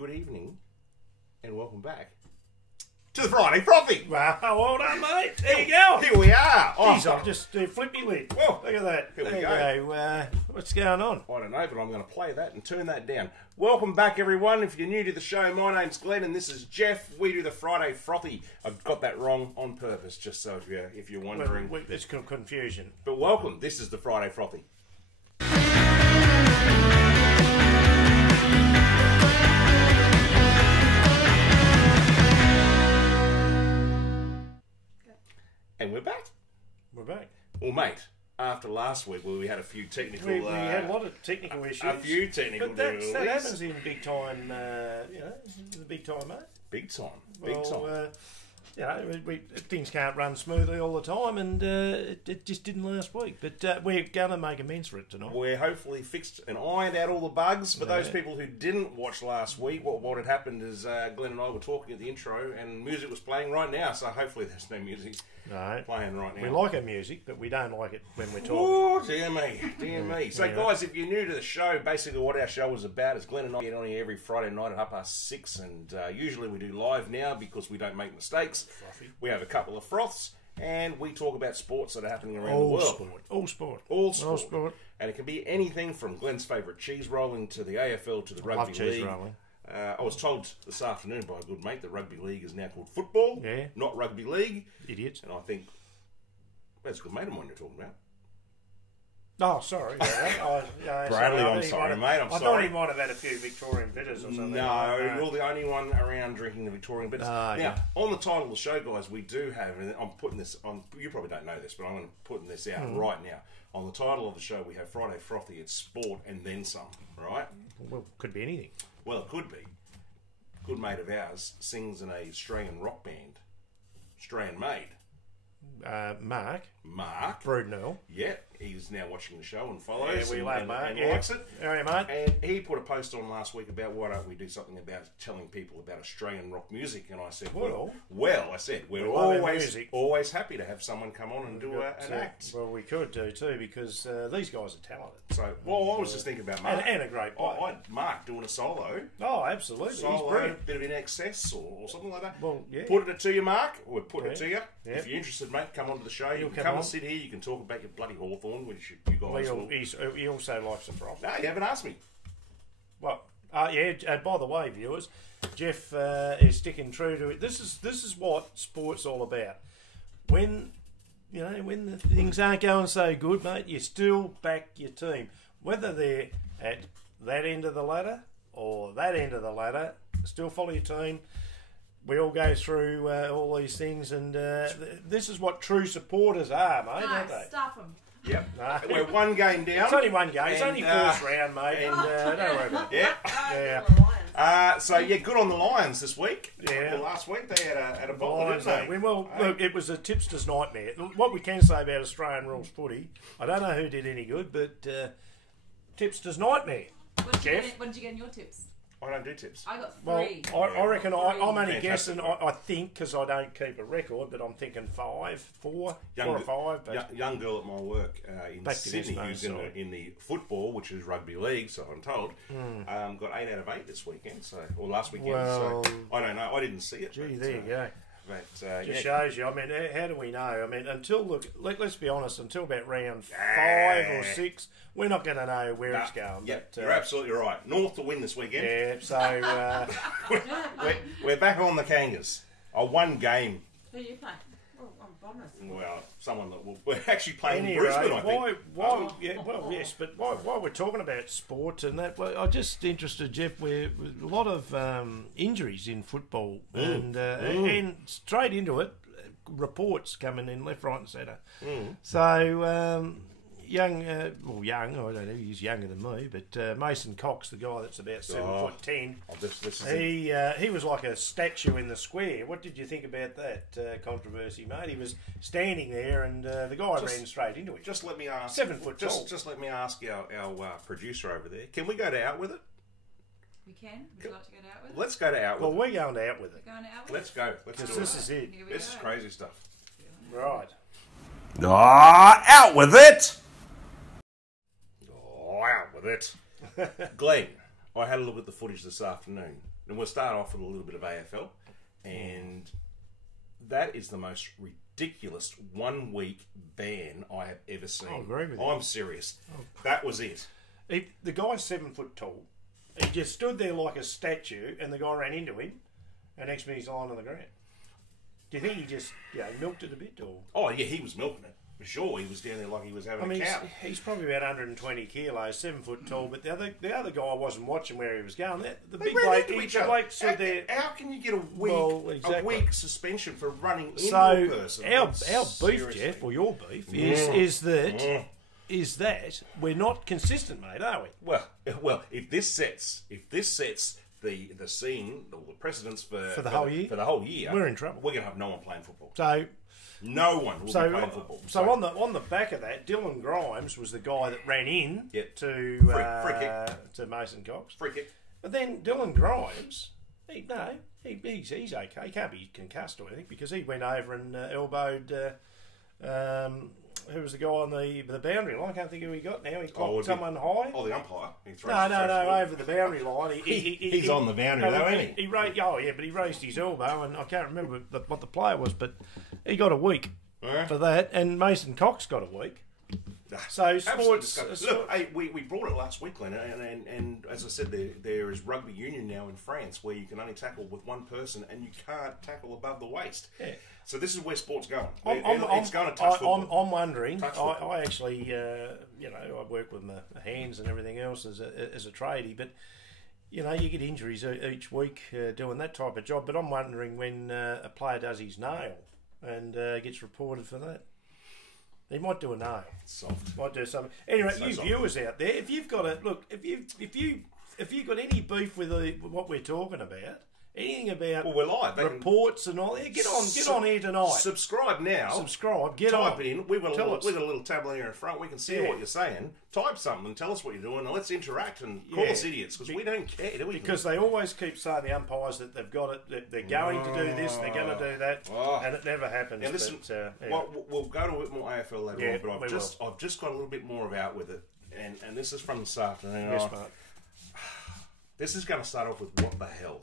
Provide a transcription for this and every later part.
good evening, and welcome back to the Friday Frothy. Well done, mate. There you go. Here we are. Jeez, I'll just flip me lid. Whoa. Look at that. Here we There you go. What's going on? I don't know, but I'm going to play that and turn that down. Welcome back, everyone. If you're new to the show, my name's Glenn, and this is Jeff. We do the Friday Frothy. I've got that wrong on purpose, just so if you're wondering. There's confusion. But welcome. This is the Friday Frothy. And we're back. We're back. Well, mate, after last week where we had a few technical... We had a lot of technical issues. A few technical difficulties. But that happens in big time, the big time, mate. Big time. Big time. Things can't run smoothly all the time, and it just didn't last week. But we're going to make amends for it tonight. We're hopefully fixed and ironed out all the bugs. For those people who didn't watch last week, what had happened is Glenn and I were talking at the intro, and music was playing right now, so hopefully there's no music playing right now. We like our music, but we don't like it when we're talking. Oh, dear me, dear me. So, guys, if you're new to the show, basically what our show is about is Glenn and I get on here every Friday night at 6:30, and usually we do live now because we don't make mistakes. Frothy. We have a couple of froths, and we talk about sports that are happening around the world. All sport. And it can be anything from Glenn's favourite cheese rolling to the AFL to the rugby league. Cheese rolling. I was told this afternoon by a good mate that rugby league is now called football, not rugby league. Idiots. And I think, that's a good mate of mine you're talking about. Oh, sorry. Bradley, I'm sorry, mate. I'm sorry. I thought he might have had a few Victorian bitters or something. No, you're the only one around drinking the Victorian bitters. Now, on the title of the show, guys, we do have, and I'm putting this on, you probably don't know this, but I'm going to put this out right now. On the title of the show, we have Friday Frothy. It's sport and then some, right? Well, could be anything. Well, it could be. A good mate of ours sings in a Australian rock band. Australian made. Mark. Broodnell. Yeah, he's now watching the show and follows and Mark. Likes it. Yeah, mate. And he put a post on last week about why don't we do something about telling people about Australian rock music, and I said, I said, we're always happy to have someone come on and do an act. Well, we could do too, because these guys are talented. So, I was just thinking about Mark. And a great player. Mark doing a solo. Oh, absolutely. Solo, he's brilliant. Bit of in excess or something like that. Well, yeah. Putting it to you, Mark. We're putting it to you. Yeah. If you're interested, mate, come onto the show. You can come and sit here. You can talk about your bloody Hawthorn, which you guys will. He also likes the froth. No, you haven't asked me. Well, by the way, viewers, Jeff is sticking true to it. This is what sport's all about. When the things aren't going so good, mate, you still back your team, whether they're at that end of the ladder or that end of the ladder. Still follow your team. We all go through all these things, and this is what true supporters are, mate, aren't they? Stuff them. Yep. We're one game down. It's only one game. It's only fourth round, mate. And don't worry about it. Yeah. Good on the Lions this week. Yeah. Well, last week they had a bottle, didn't they? Look, it was a tipster's nightmare. What we can say about Australian rules footy, I don't know who did any good, but tipster's nightmare. What did you get in your tips? I don't do tips. I got 3. Well, I reckon I'm only guessing. I think, because I don't keep a record, but I'm thinking 4 or 5. But young girl at my work in Sydney, who's in the football, which is rugby league, so I'm told, got 8 out of 8 this weekend, or last weekend. Well, so I don't know. I didn't see it. Gee, there you go. But, just shows you. I mean, how do we know? I mean, let's be honest. Until about round 5 or 6, we're not going to know where it's going. Yeah, you're absolutely right. North to win this weekend. Yeah, so we're back on the Kangas. One game. Who are you playing? Well, someone that we're actually playing in Brisbane, I think. Yes, but while we're talking about sport and that, I'm just interested, Jeff. We're a lot of injuries in football, and straight into it, reports coming in left, right, and centre. So young, I don't know, he's younger than me, but Mason Cox, the guy that's about 7'10", he was like a statue in the square. What did you think about that controversy, mate? He was standing there, and the guy ran straight into it. Just let me ask, 7 foot tall. Just let me ask our producer over there. Can we go to Out With It? We can. Would you like to go to Out With It? Let's go to Out With It. Well, we're going to Out With It. We're going to Out With It? Let's go. Let's do it. This is it. This is crazy stuff. Right. Out with it. Out with it. Glenn, I had a look at the footage this afternoon. And we'll start off with a little bit of AFL. And that is the most ridiculous 1 week ban I have ever seen. I agree with you. I'm serious. That was it. The guy's 7 foot tall. He just stood there like a statue, and the guy ran into him, and next minute he's lying on the ground. Do you think he just milked it a bit? Or? Oh, yeah, he was milking it. For sure, he was down there like he was having a cow. He's probably about 120 kilos, 7 foot tall, but the other guy wasn't watching where he was going. The big bloke stood there. How can you get a week suspension for running into a person? Our beef, Jeff, or your beef, is that we're not consistent, mate, are we? Well, if this sets the scene, the precedence for the whole year, we're in trouble. We're going to have no one playing football. So. No one will be playing football. So on the back of that, Dylan Grimes was the guy that ran in to Mason Cox. Free kick. But then Dylan Grimes, he's okay. He can't be concussed or anything because he went over and elbowed. Who was the guy on the boundary line? I can't think who he got now. He clocked someone high. Oh, the umpire. No, over the boundary line. He's on the boundary though, isn't he? But he raised his elbow, and I can't remember what the player was, but he got a week for that, and Mason Cox got a week. So sports. Look, hey, we brought it last week, Glenn, and as I said, there is rugby union now in France where you can only tackle with one person, and you can't tackle above the waist. Yeah. So this is where sport's going. It's going to touch football. I'm wondering. I actually, I work with my hands and everything else as a tradie, but you get injuries each week doing that type of job. But I'm wondering when a player does his nail and gets reported for that. He might do a nail. Soft. Might do something. Anyway, viewers out there, if you've got if you've got any beef with what we're talking about. Anything about we're live. Reports and all that. Get on here tonight. Subscribe now. Type it in. We've got a little tablet here in front. We can see what you're saying. Type something and tell us what you're doing, and let's interact and call us idiots because we don't care, do we? Because they always keep saying, the umpires, that they've got it, that they're going to do this, and they're going to do that, and it never happens. Now listen, we'll go to a bit more AFL later on, but I've just got a little bit more about with it, and this is from this afternoon. Yes, mate. This is going to start off with what the hell.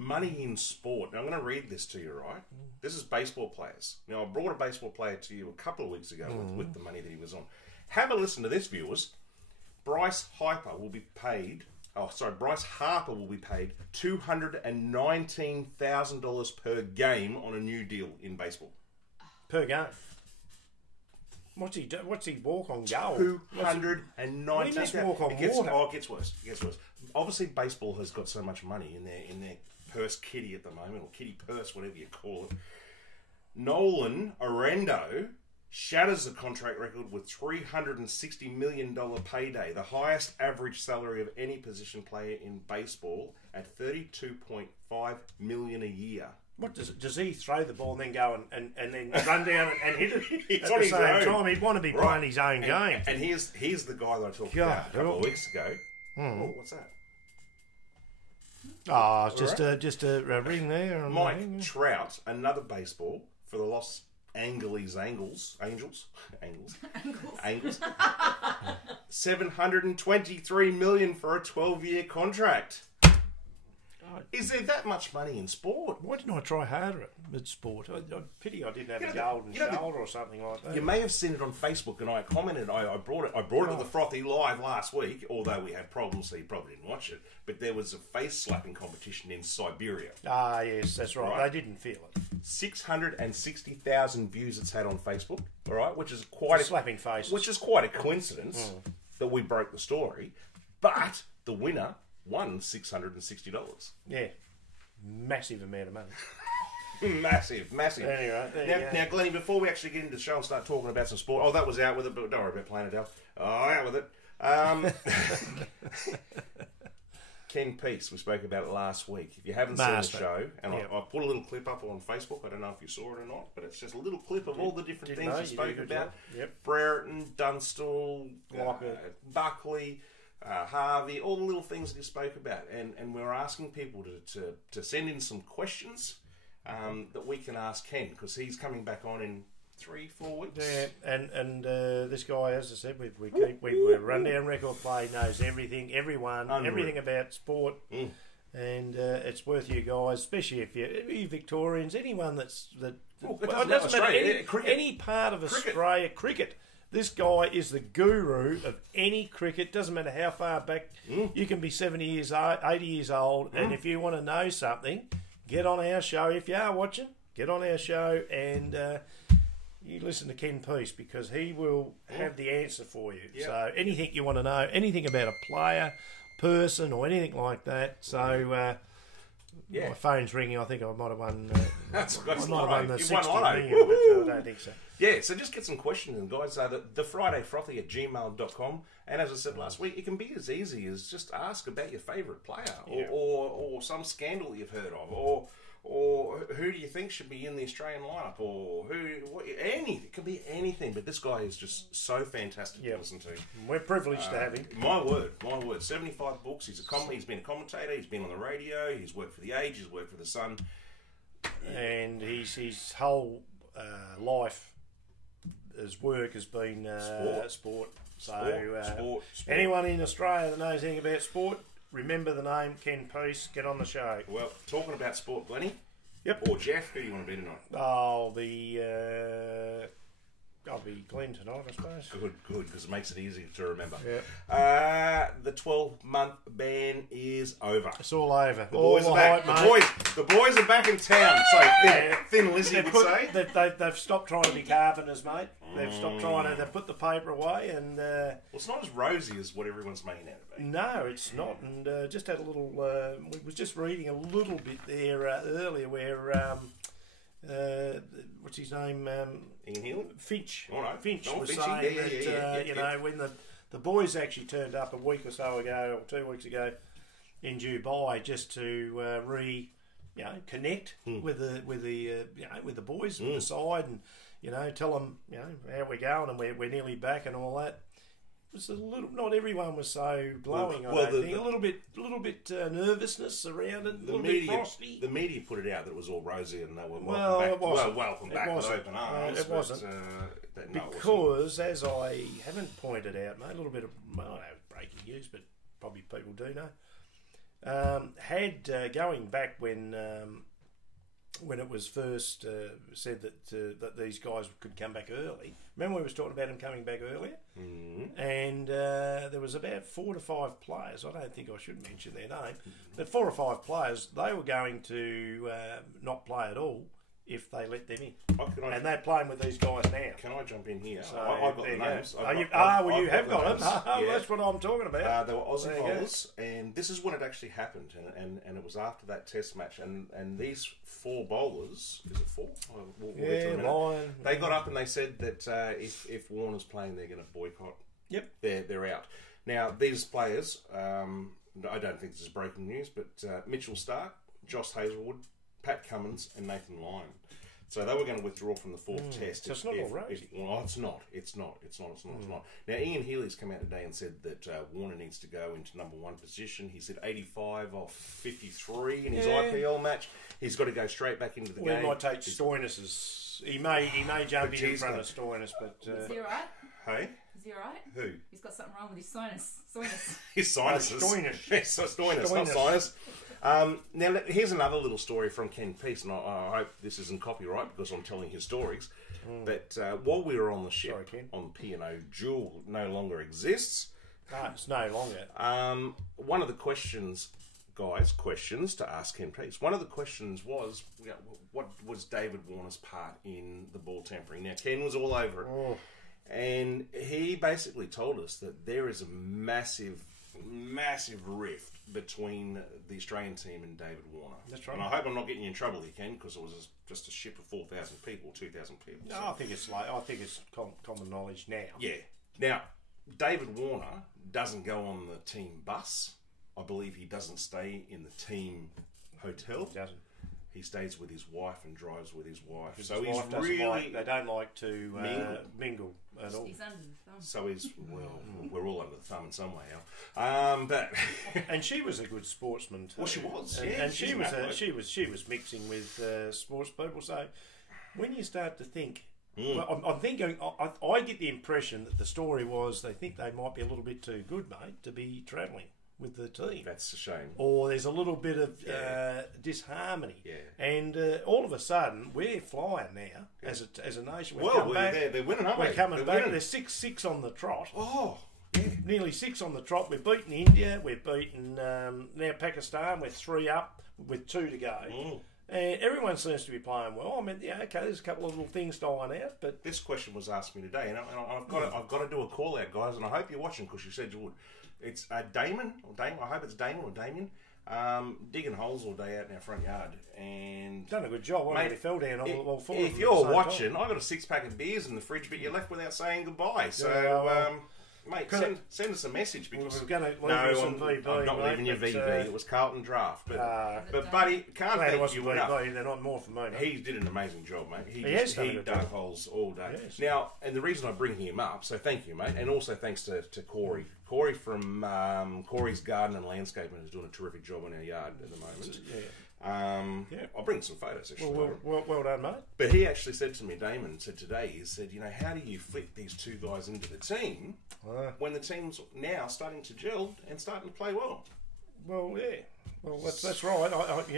Money in sport. Now, I'm going to read this to you, right? This is baseball players. Now, I brought a baseball player to you a couple of weeks ago with the money that he was on. Have a listen to this, viewers. Bryce Harper will be paid $219,000 per game on a new deal in baseball. Per game? What's he walk on goal? $219,000. He must walk on water. Oh, it gets worse. Obviously, baseball has got so much money in their purse kitty at the moment, or kitty purse, whatever you call it. Nolan Arendo shatters the contract record with $360 million payday, the highest average salary of any position player in baseball at $32.5 million a year. What does he throw the ball and then go and then run down and hit it at on the his same own time? He'd want to be playing his own game. And here's the guy that I talked about a couple of weeks ago. Oh, what's that? Oh, it's just a ring there. Mike Trout, another baseball for the Los Angeles Angels. $723 million for a 12-year contract. Is there that much money in sport? Why didn't I try harder at sport? I pity I didn't have a golden shoulder or something like that. You may have seen it on Facebook, and I commented. I brought it to the Frothy live last week. Although we had problems, so you probably didn't watch it. But there was a face slapping competition in Siberia. Ah, yes, that's right. They didn't feel it. 660,000 views it's had on Facebook. All right, which is quite slapping faces. Which is quite a coincidence that we broke the story. But the winner won $660. Yeah. Massive amount of money. Massive. Anyway, now, Glennie, before we actually get into the show and start talking about some sport, that was out with it, but don't worry about playing it out. Out with it. Ken Peace, we spoke about it last week. If you haven't seen the show, and I put a little clip up on Facebook, I don't know if you saw it or not, but it's just a little clip of all the different things he spoke about. Brereton, Dunstall, Buckley, Harvey, all the little things that he spoke about, and we're asking people to send in some questions that we can ask Ken, because he's coming back on in 3-4 weeks. Yeah, and this guy, as I said, we run down record play, knows everything, everyone, everything about sport. And it's worth you guys, especially if you Victorians, anyone it doesn't matter, cricket. Any part of Australia, cricket. This guy is the guru of any cricket. Doesn't matter how far back. You can be 70 years old, 80 years old, and if you want to know something, get on our show. If you are watching, get on our show and you listen to Ken Peace, because he will have the answer for you. Yep. So anything you want to know, anything about a player, person, or anything like that. So my phone's ringing. I think I might have won. That's I might have won the 60 won million, but I don't think so. Yeah, so just get some questions in, guys. The FridayFrothy@gmail.com. And as I said last week, it can be as easy as just ask about your favourite player or some scandal you've heard of, or who do you think should be in the Australian lineup, or anything. It can be anything, but this guy is just so fantastic to listen to. We're privileged to have him. My word. 75 books. He's been a commentator. He's been on the radio. He's worked for The Age. He's worked for The Sun. And his whole life, his work has been sport. So sport. Anyone in Australia that knows anything about sport, remember the name Ken Peace. Get on the show. Well, talking about sport, Glennie. Yep. Or Jeff, who do you want to be tonight? I'll be Glenn tonight, I suppose. Good, because it makes it easy to remember. Yep. The 12-month ban is over. It's all over. The boys are back. The boys are back in town. So Thin Lizzy would say. They've stopped trying to be carpenters, mate. They've stopped trying to. They've put the paper away, and well, it's not as rosy as what everyone's making out of it. No, it's not. And just had a little. We was just reading a little bit there earlier where. What's his name? Ian Healy? Finch. Oh, no. Finch was Finchy. saying that when the boys actually turned up a week or so ago, or 2 weeks ago, in Dubai, just to connect with the boys with the side, and tell them how we're going, and we're nearly back and all that. It was a little. Not everyone was so glowing. I think a little bit nervousness around it. A little bit frosty. The media put it out that it was all rosy and they were welcome back with open arms. It wasn't. Because, as I haven't pointed out, mate, a little bit of breaking news, but probably people do know. Going back when it was first said that these guys could come back early. Remember we was talking about them coming back earlier? Mm-hmm. And there was about 4 to 5 players. I don't think I should mention their name, but 4 or 5 players, they were going to not play at all if they let them in. And they're playing with these guys now. Can I jump in here? So, I've got the names. You have got them. That's what I'm talking about. They were Aussie bowlers, and this is when it actually happened, and it was after that test match, and these 4 bowlers, is it 4? Mine. They got up and they said that if Warner's playing, they're going to boycott. Yep. They're out. Now, these players, I don't think this is breaking news, but Mitchell Starc, Josh Hazlewood, Pat Cummins and Nathan Lyon. So they were going to withdraw from the 4th test. So it's not all rosy. It's not. Now, Ian Healy's come out today and said that Warner needs to go into number 1 position. He said 85 off 53 in his IPL match. He's got to go straight back into the game. We might take Stoinis's. He may jump in front of Stoinis, but... Is he alright? Hey? Is he alright? Who? He's got something wrong with his sinus. His sinuses. Stoinis. Yes, Stoinis, not sinus. Now, here's another little story from Ken Peace, and I hope this isn't copyright because I'm telling his stories. But while we were on the ship, on P&O, Jewel no longer exists. No, it's no longer. One of the questions to ask Ken Peace, one of the questions was, what was David Warner's part in the ball tampering? Now, Ken was all over it. And he basically told us that there is a massive rift between the Australian team and David Warner. That's right. And I hope I'm not getting you in trouble here, Ken, because it was just a ship of 4,000 people, 2,000 people. No, I think it's common knowledge now. Yeah. Now, David Warner doesn't go on the team bus. I believe he doesn't stay in the team hotel. He doesn't. He stays with his wife and drives with his wife. So he's really... They don't like to mingle at all. He's under the thumb. So he's... Well, we're all under the thumb in some way, Al. But... And she was a good sportsman too. Well, she was. And she was mixing with sports people. So when you start to think... Well, I'm thinking... I get the impression that the story was they think they might be a little bit too good, mate, to be travelling. with the team. That's a shame. Or there's a little bit of disharmony. Yeah. And all of a sudden, we're flying now as a nation. They're winning, aren't they? We're coming back. Winning. They're 6-6 on the trot. Oh, Nearly 6 on the trot. We've beaten India. We've beaten now Pakistan. We're 3 up with 2 to go. And everyone seems to be playing well. I mean, okay, there's a couple of little things dying out, but this question was asked me today, and I've got to do a call out, guys, and I hope you're watching because you said you would. It's Damon. I hope it's Damon or Damien. Digging holes all day out in our front yard, and done a good job. Mate, he fell down all 4. If you're watching, I've got a 6-pack of beers in the fridge, but you're left without saying goodbye. So. Mate, send us a message because we're going to leave you some VB. I'm not leaving you VB. It was Carlton Draft, but buddy, can't thank you enough. They're not more for me. No? He did an amazing job, mate. He dug holes all day. Yes. Now, and the reason I bring him up, so thank you, mate, and also thanks to Corey. Corey from Corey's Garden and Landscaping is doing a terrific job in our yard at the moment. I'll bring some photos actually. Well done, mate. But he actually said to me, Damon said today, he said, how do you fit these 2 guys into the team when the team's now starting to gel and starting to play well? Well, yeah. Well, that's right.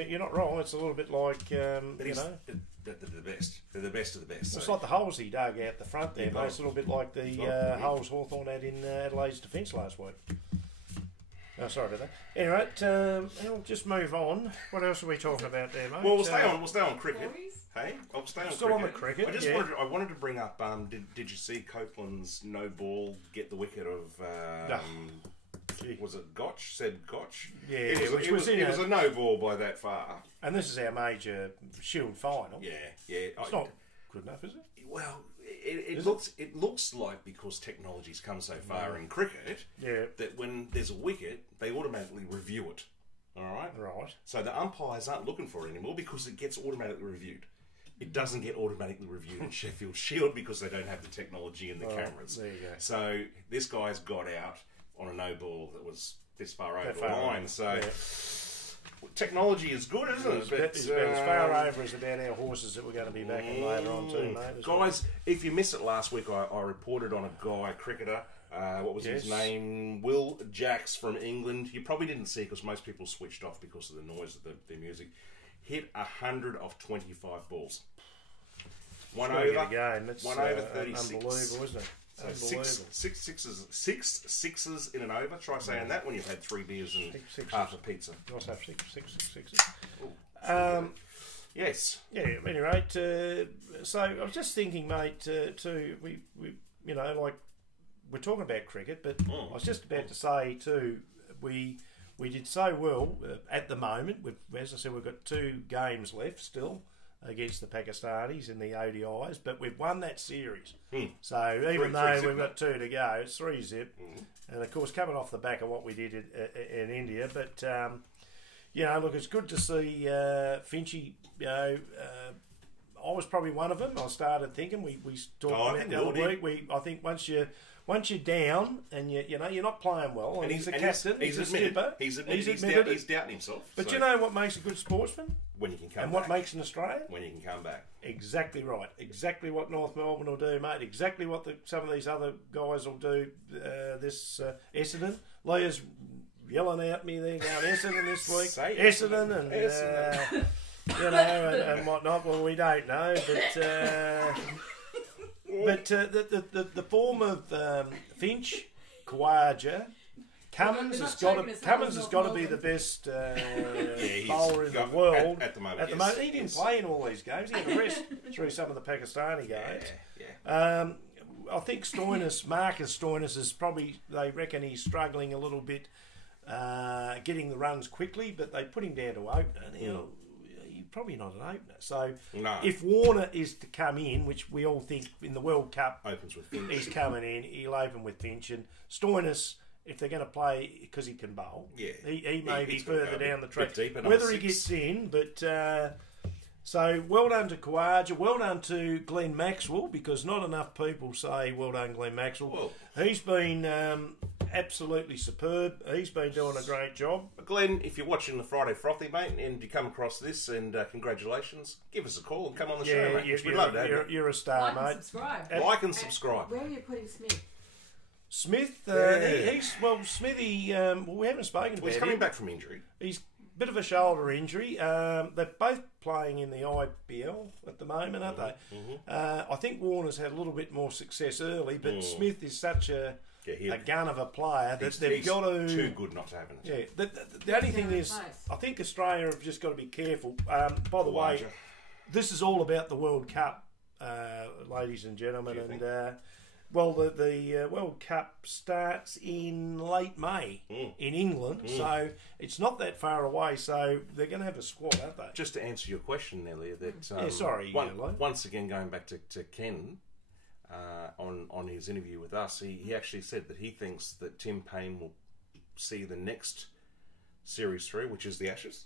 You're not wrong. It's a little bit like, They're the best. They're the best of the best. It's like the holes he dug out the front there, mate. It's a little bit like the holes Hawthorn had in Adelaide's defence last week. Oh, sorry about that. Anyway, we'll just move on. What else are we talking about there, mate? Well, we'll stay on cricket. Hey, I'll stay on still cricket. On the cricket. I wanted to bring up. Did you see Copeland's no ball get the wicket of? Was it Gotch? Said Gotch? Yeah, it was a no ball by that far. And this is our major Shield final. Yeah. It's not good enough, is it? Well, it looks like because technology's come so far in cricket that when there's a wicket, they automatically review it. All right? Right. So the umpires aren't looking for it anymore because it gets automatically reviewed. It doesn't get automatically reviewed in Sheffield Shield because they don't have the technology and the cameras. There you go. So this guy's got out on a no ball that was this far over the line. So technology is good, isn't it? It's about as far over as about our horses that we're going to be back in later on too, mate. Guys, if you missed it last week, I reported on a guy, cricketer. What was his name? Will Jacks from England. You probably didn't see because most people switched off because of the noise of the music. Hit 100 of 25 balls. One over 36. Unbelievable, isn't it? So six sixes in an over. Try saying that when you've had 3 beers and half a pizza. You also have six sixes. Yes. Yeah. Anyway, so I was just thinking, mate. Too, we like we're talking about cricket, but I was just about to say too, we did so well at the moment. As I said, we've got 2 games left still against the Pakistanis in the ODIs, but we've won that series. So even though we've got 2 to go, it's 3-zip. And of course, coming off the back of what we did in India, but look, it's good to see Finchy. I was probably one of them. I started thinking we talked about the other week. I think once you're down and you're not playing well, and he's a captain, he's a skipper, he's doubting himself. But you know what makes a good sportsman? When you can come back. And what makes an Australian? When you can come back. Exactly right. Exactly what North Melbourne will do, mate. Exactly what some of these other guys will do. Essendon. Leah's yelling at me there going Essendon this week. Essendon and whatnot. Well, we don't know, but the form of Finch, Khawaja, Cummins has got to be the best bowler in the world at the moment. He didn't play in all these games. He had a rest through some of the Pakistani games. I think Marcus Stoinis is probably. They reckon he's struggling a little bit getting the runs quickly, but they put him down to opener. Now, he's probably not an opener. So if Warner is to come in, which we all think in the World Cup opens with Finch, he's coming in. He'll open with Finch and Stoinis. If they're going to play because he can bowl, he may be further down the track. Whether he gets in, but so well done to Khawaja, well done to Glenn Maxwell, because not enough people say well done Glenn Maxwell. He's been absolutely superb. He's been doing a great job. Glenn, if you're watching the Friday Frothy, mate, and you come across this, and congratulations, give us a call and come on the show, mate. We'd love to have you. You're a star, mate. Subscribe. Like and subscribe. Where are you putting Smith? Smith, Yeah. Smithy, we haven't spoken about Well, he's him. coming back from injury. He's a bit of a shoulder injury. They're both playing in the IPL at the moment, aren't they? I think Warner's had a little bit more success early, but Smith is such a gun of a player that they've got to... too good not to have in it. Yeah, the only thing is, I think Australia have just got to be careful. By the way, this is all about the World Cup, ladies and gentlemen, and the World Cup starts in late May in England, so it's not that far away. So they're going to have a squad, aren't they? Just to answer your question, Nelly, that once again going back to Ken on his interview with us, he actually said that he thinks that Tim Payne will see the next series through, which is the Ashes.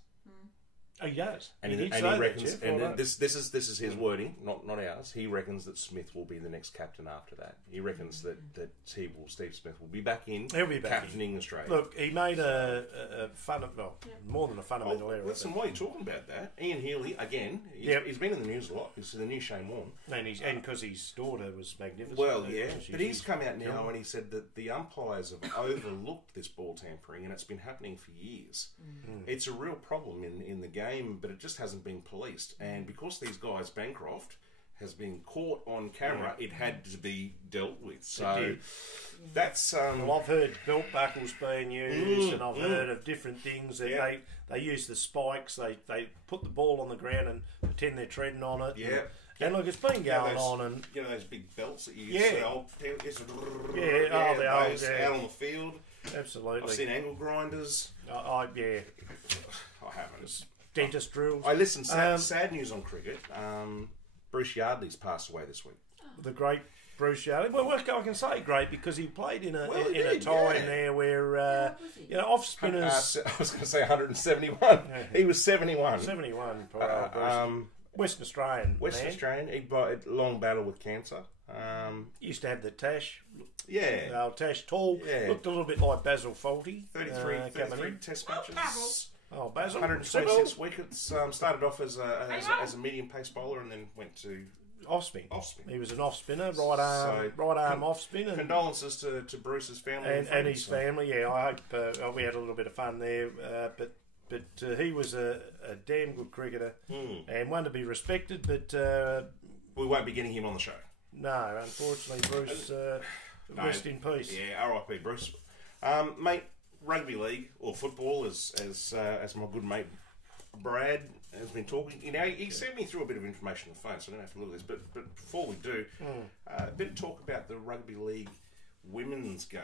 Oh, he does. And he reckons, and this is his wording, not ours. He reckons that Smith will be the next captain after that. He reckons that Steve Smith will be back in. He'll be back captaining Australia. Look, he made more than a fundamental error. Listen, while you're talking about that, Ian Healy again. He's been in the news a lot. He's the new Shane Warne, and because his daughter was magnificent. Well, yeah, but he's come out now and he said that the umpires have overlooked this ball tampering, and it's been happening for years. It's a real problem in the game, but it just hasn't been policed. And because these guys, Bancroft, has been caught on camera, it had to be dealt with. So that's... well, I've heard belt buckles being used, and I've heard of different things. That they use the spikes, they put the ball on the ground and pretend they're treading on it. Yeah. And look, it's been going on, and you know those big belts that you use. out on the field. Absolutely. I've seen angle grinders. I haven't. Dentist drills. I listened. Sad news on cricket. Bruce Yardley's passed away this week. The great Bruce Yardley. Well, I can say great because he played in a time there where off spinners. I was going to say 171. He was 71. 71. Western Australian. Australian. He got a long battle with cancer. Used to have the Tash. Yeah. Tash tall. Yeah. Looked a little bit like Basil Fawlty. 33 test matches. Oh, Basil. 126 wickets. Started off as a medium pace bowler and then went to off spin. He was an off spinner, right arm off spin. Condolences to Bruce's family and his family. Yeah, I hope we had a little bit of fun there. But he was a damn good cricketer and one to be respected. But we won't be getting him on the show. No, unfortunately, Bruce. Rest in peace. Yeah, R.I.P. Bruce. Mate, rugby league or football, as my good mate Brad has been talking. He sent me through a bit of information on the phone, so I don't have to look at this. But before we do, a bit of talk about the rugby league women's game.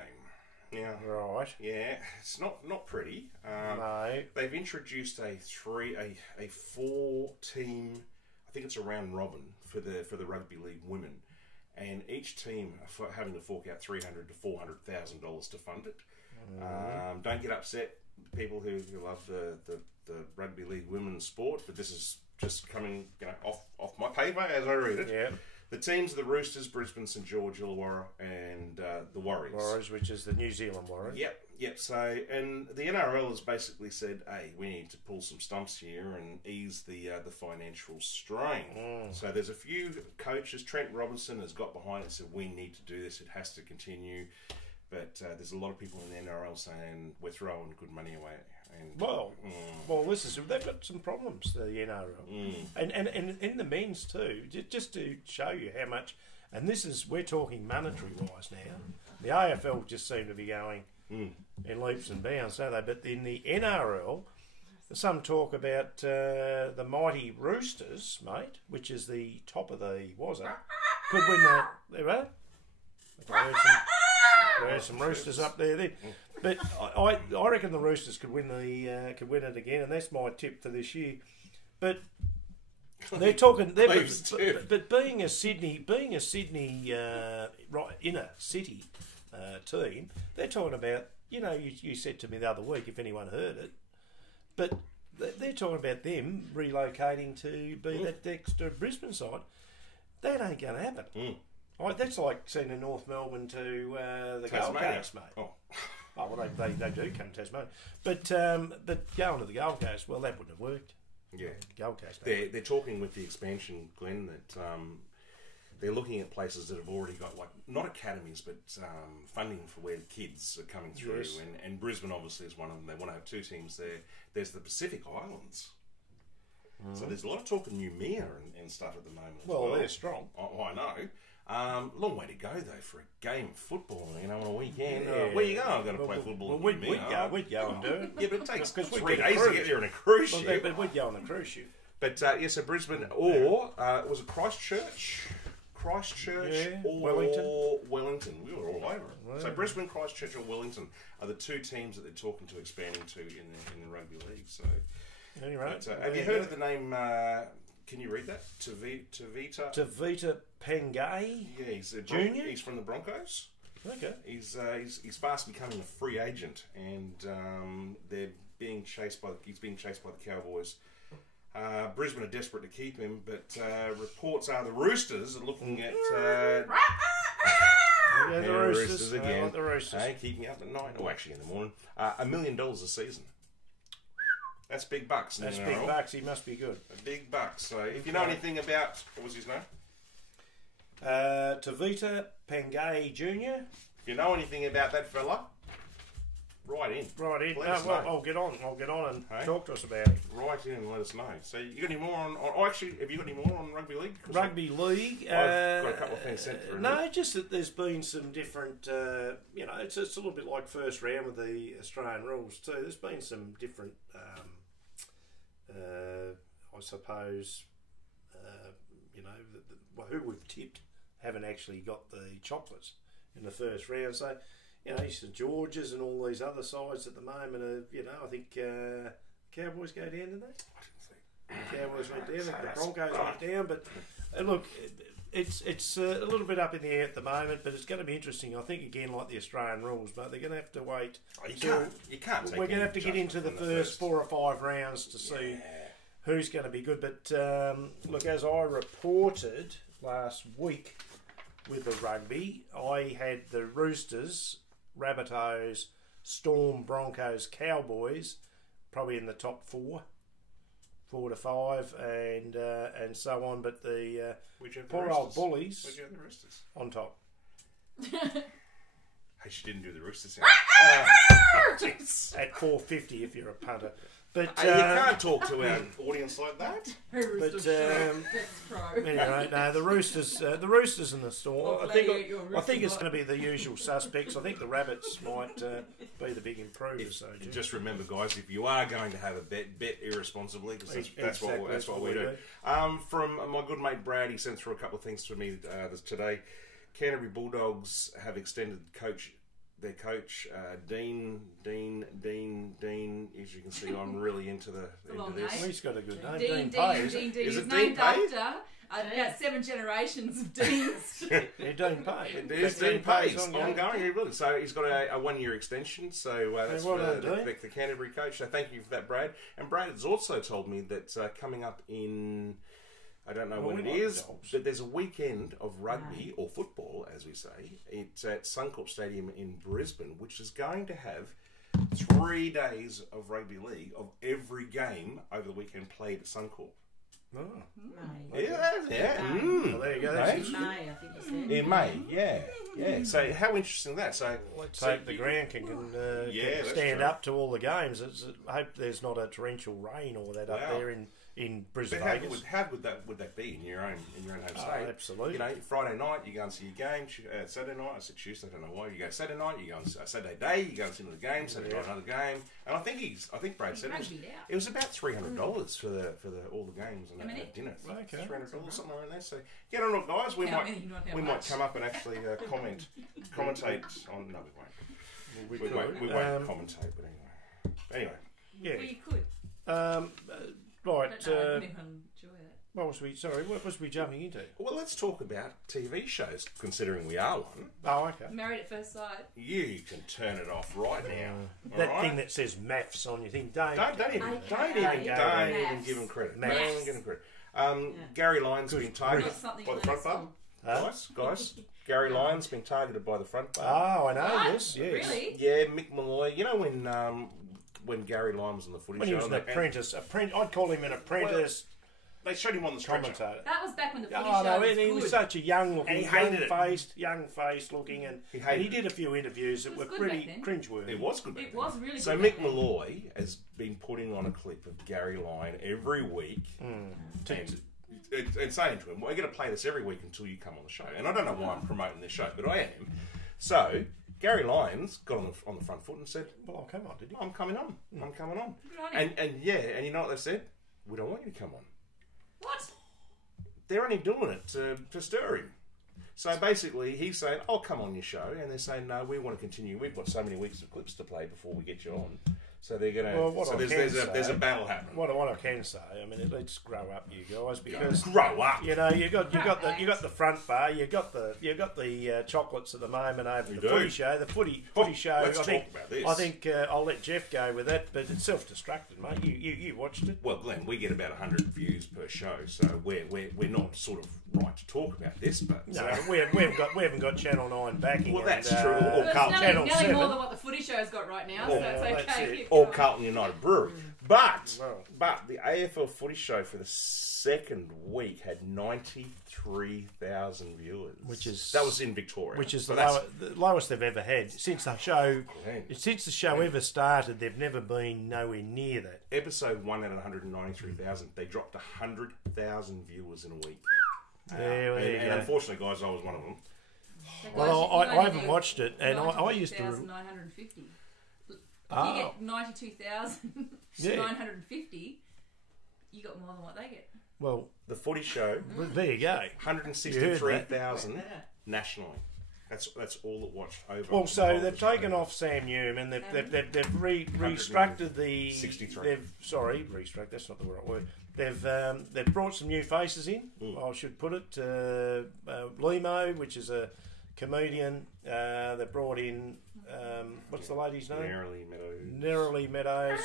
Now, right, yeah, it's not pretty. No, they've introduced a 4-team. I think it's a round robin for the rugby league women, and each team are having to fork out $300,000 to $400,000 to fund it. Don't get upset, people who love the rugby league women's sport, but this is just coming off my paper as I read it. Yeah. The teams are the Roosters, Brisbane, St George, Illawarra, and the Warriors. Warriors, which is the New Zealand Warriors. Yep. So, and the NRL has basically said, hey, we need to pull some stumps here and ease the financial strain. So there's a few coaches. Trent Robinson has got behind it and said, we need to do this. It has to continue. But there's a lot of people in the NRL saying, we're throwing good money away. And, well, they've got some problems, the NRL. And in the men's too, just to show you how much, and we're talking monetary-wise now, the AFL just seem to be going in leaps and bounds, don't they? But in the NRL, there's some talk about the mighty Roosters, mate, which is the top of the, could win the, there's some Roosters up there. But I reckon the Roosters could win it again, and that's my tip for this year. But they're talking. But being a Sydney right inner city team, they're talking about. You said to me the other week, if anyone heard it, but they're talking about them relocating to be that extra Brisbane side. That ain't going to happen. That's like sending North Melbourne to the Gold Coast, mate. Well, they do come to Tasmania, but going to the Gold Coast, well, that wouldn't have worked. Yeah, Gold Coast. They're talking with the expansion, Glenn, that they're looking at places that have already got, like, not academies, but funding for where kids are coming through. Yes. And Brisbane obviously is one of them. They want to have 2 teams there. There's the Pacific Islands. So there's a lot of talk of Noumea and stuff at the moment. Well, they're strong. Oh, I know. Long way to go though for a game of football. On a weekend. Where you going? I'm going to play football. We'd go and do it. Yeah, but it takes 3 we'd get a days to get there in a cruise ship. But we'd go on the cruise ship. But so Brisbane or was it Christchurch? Or Wellington. We were all over it. Wow. So Brisbane, Christchurch, or Wellington are the 2 teams that they're talking to expanding to in the rugby league. So, anyway, have you heard of the name? Can you read that? Tavita Pengai. Yeah, he's a Junior. He's from the Broncos. Okay. He's fast becoming a free agent, and he's being chased by the Cowboys. Brisbane are desperate to keep him, but reports are the Roosters are looking at the Roosters again. I like the Roosters. Hey, keep me up at night. Oh, actually, in the morning. $1 million a season. That's big bucks. That's big bucks. He must be good. Big bucks. So, if you know anything about, what was his name? Tavita Pengai Jr. If you know anything about that fella, write in. I'll get on and talk to us about it. Write in and let us know. So you got any more on? Oh, actually, have you got any more on rugby league? Rugby league. I've got a couple of things sent through. No, just that there's been some different. It's a little bit like first round with the Australian rules too. There's been some different. I suppose. Who we've tipped haven't actually got the chocolates in the first round. So. St George's and all these other sides at the moment are, I think Cowboys go down, did they? I didn't think. Cowboys went down, the Broncos went down, but look, it's a little bit up in the air at the moment, but it's going to be interesting. I think, again, like the Australian rules, but they're going to have to wait. You can't take we're going to have to get into the first 4 or 5 rounds to see who's going to be good. But, look, as I reported last week with the rugby, I had the Roosters, Rabbitohs, Storm, Broncos, Cowboys, probably in the top 4 to 5, and so on. But the poor old Bullies Where'd you have the Roosters? on top. Hey, she didn't do the Roosters. At 450 if you're a punter. But you can't talk to our audience like that. Anyway, no, the Roosters and the Storm. I think it's going to be the usual suspects. I think the Rabbits might be the big improvers. Just remember, guys, if you are going to have a bet irresponsibly, because that's what we do. From my good mate Brad, he sent through a couple of things to me today. Canterbury Bulldogs have extended their coach, Dean. As you can see, I'm really into this. He's got a good name. Dean Is it He's Dean named Pay? after about 7 generations of Deans. Dean Pay. There's Dean Pay's ongoing. So he's got a 1-year extension. So that's the Canterbury coach. So thank you for that, Brad. And Brad has also told me that coming up in... I don't know when it is, but there's a weekend of rugby, or football, as we say. It's at Suncorp Stadium in Brisbane, which is going to have 3 days of rugby league of every game over the weekend played at Suncorp. Oh. May. Yeah. Well, there you go. In May, I think you said. In May, yeah. So how interesting is that? So let's hope the ground can stand up to all the games. I hope there's not a torrential rain or that up there in Brisbane. How good would that be in your own home state? Absolutely. Friday night you go and see your game. Saturday night, I said Tuesday, I don't know why. You go Saturday night, you go on Saturday day, you go and see another game. Saturday night, another game. And I think Brad said it was about $300 for all the games and that dinner. Okay. $300, something around there. So get on it, guys. We might come up and actually commentate on. No, we won't. We won't commentate, but anyway. Yeah. Well, you could. Right. What was we jumping into? Well, let's talk about TV shows, considering we are one. Oh, okay. Married at First Sight. You can turn it off right now. That thing that says maths on your thing, don't even give him credit. Don't even give him credit. Gary Lyon's been targeted by the front bar. Guys. Gary Lyon's been targeted by the front bar. Oh, I know. What? Yes. Really? Yeah, Mick Malloy. You know when Gary Lyon was on the footy when show. He was an apprentice. I'd call him an apprentice They showed him on the stretcher. commentator. That was back when the footy Oh show no, was and he good. was such a young looking, He young face looking, and He he did a few interviews that It were was good pretty back then. cringeworthy. It was good. It was really So good. Mick back then. Malloy has been putting on a clip of Gary Lyon every week. And saying to him, we're going to play this every week until you come on the show. And I don't know why I'm promoting this show, but I am. So Gary Lyons got on the front foot and said, Well, I'll come on, did he? I'm coming on. I'm coming on. Good on him. And and you know what they said? We don't want you to come on. What? They're only doing it to stir him. So basically, he's saying, I'll come on your show. And they're saying, no, we want to continue. We've got so many weeks of clips to play before we get you on. So they're going to... Well, so there's a battle happening. What I can say, I mean, let's grow up, you guys, because Grow up. you know you got the front bar, you got the chocolates at the moment over the footy show. The footy show. Let's talk about this. I think I'll let Jeff go with that, but it's self-destructed, mate. You watched it. Well, Glenn, we get about 100 views per show, so we're not sort of right to talk about this, but No, we haven't got Channel 9 backing. Well, that's and, true. Or Well, Carlton, it's Channel nearly 7. more than what the footy show's got right now, so that's it's okay. it. Keep or going. Carlton United Brewery. But Well. the AFL Footy Show for the second week had 93,000 viewers, that was in Victoria, which is So the lowest they've ever had since the show. Glenn. Since the show ever started, they've never been nowhere near that. Episode 1 had 193,000. They dropped 100,000 viewers in a week. There you And go. unfortunately, guys, I was one of them. So Well, guys, I you haven't only watched it, and I used to. 92,950. If Oh. you get 92,950, you got more than what they get. Well, The Footy Show, there you go. 163,000 nationally. That's all that watched over. Well, the so whole they've show. taken off Sam Newman. They've restructured the. 63. Restructured. That's not the right word. They've brought some new faces in. I should put it. Limo, which is a comedian. They brought in what's the lady's name? Nerily Meadows.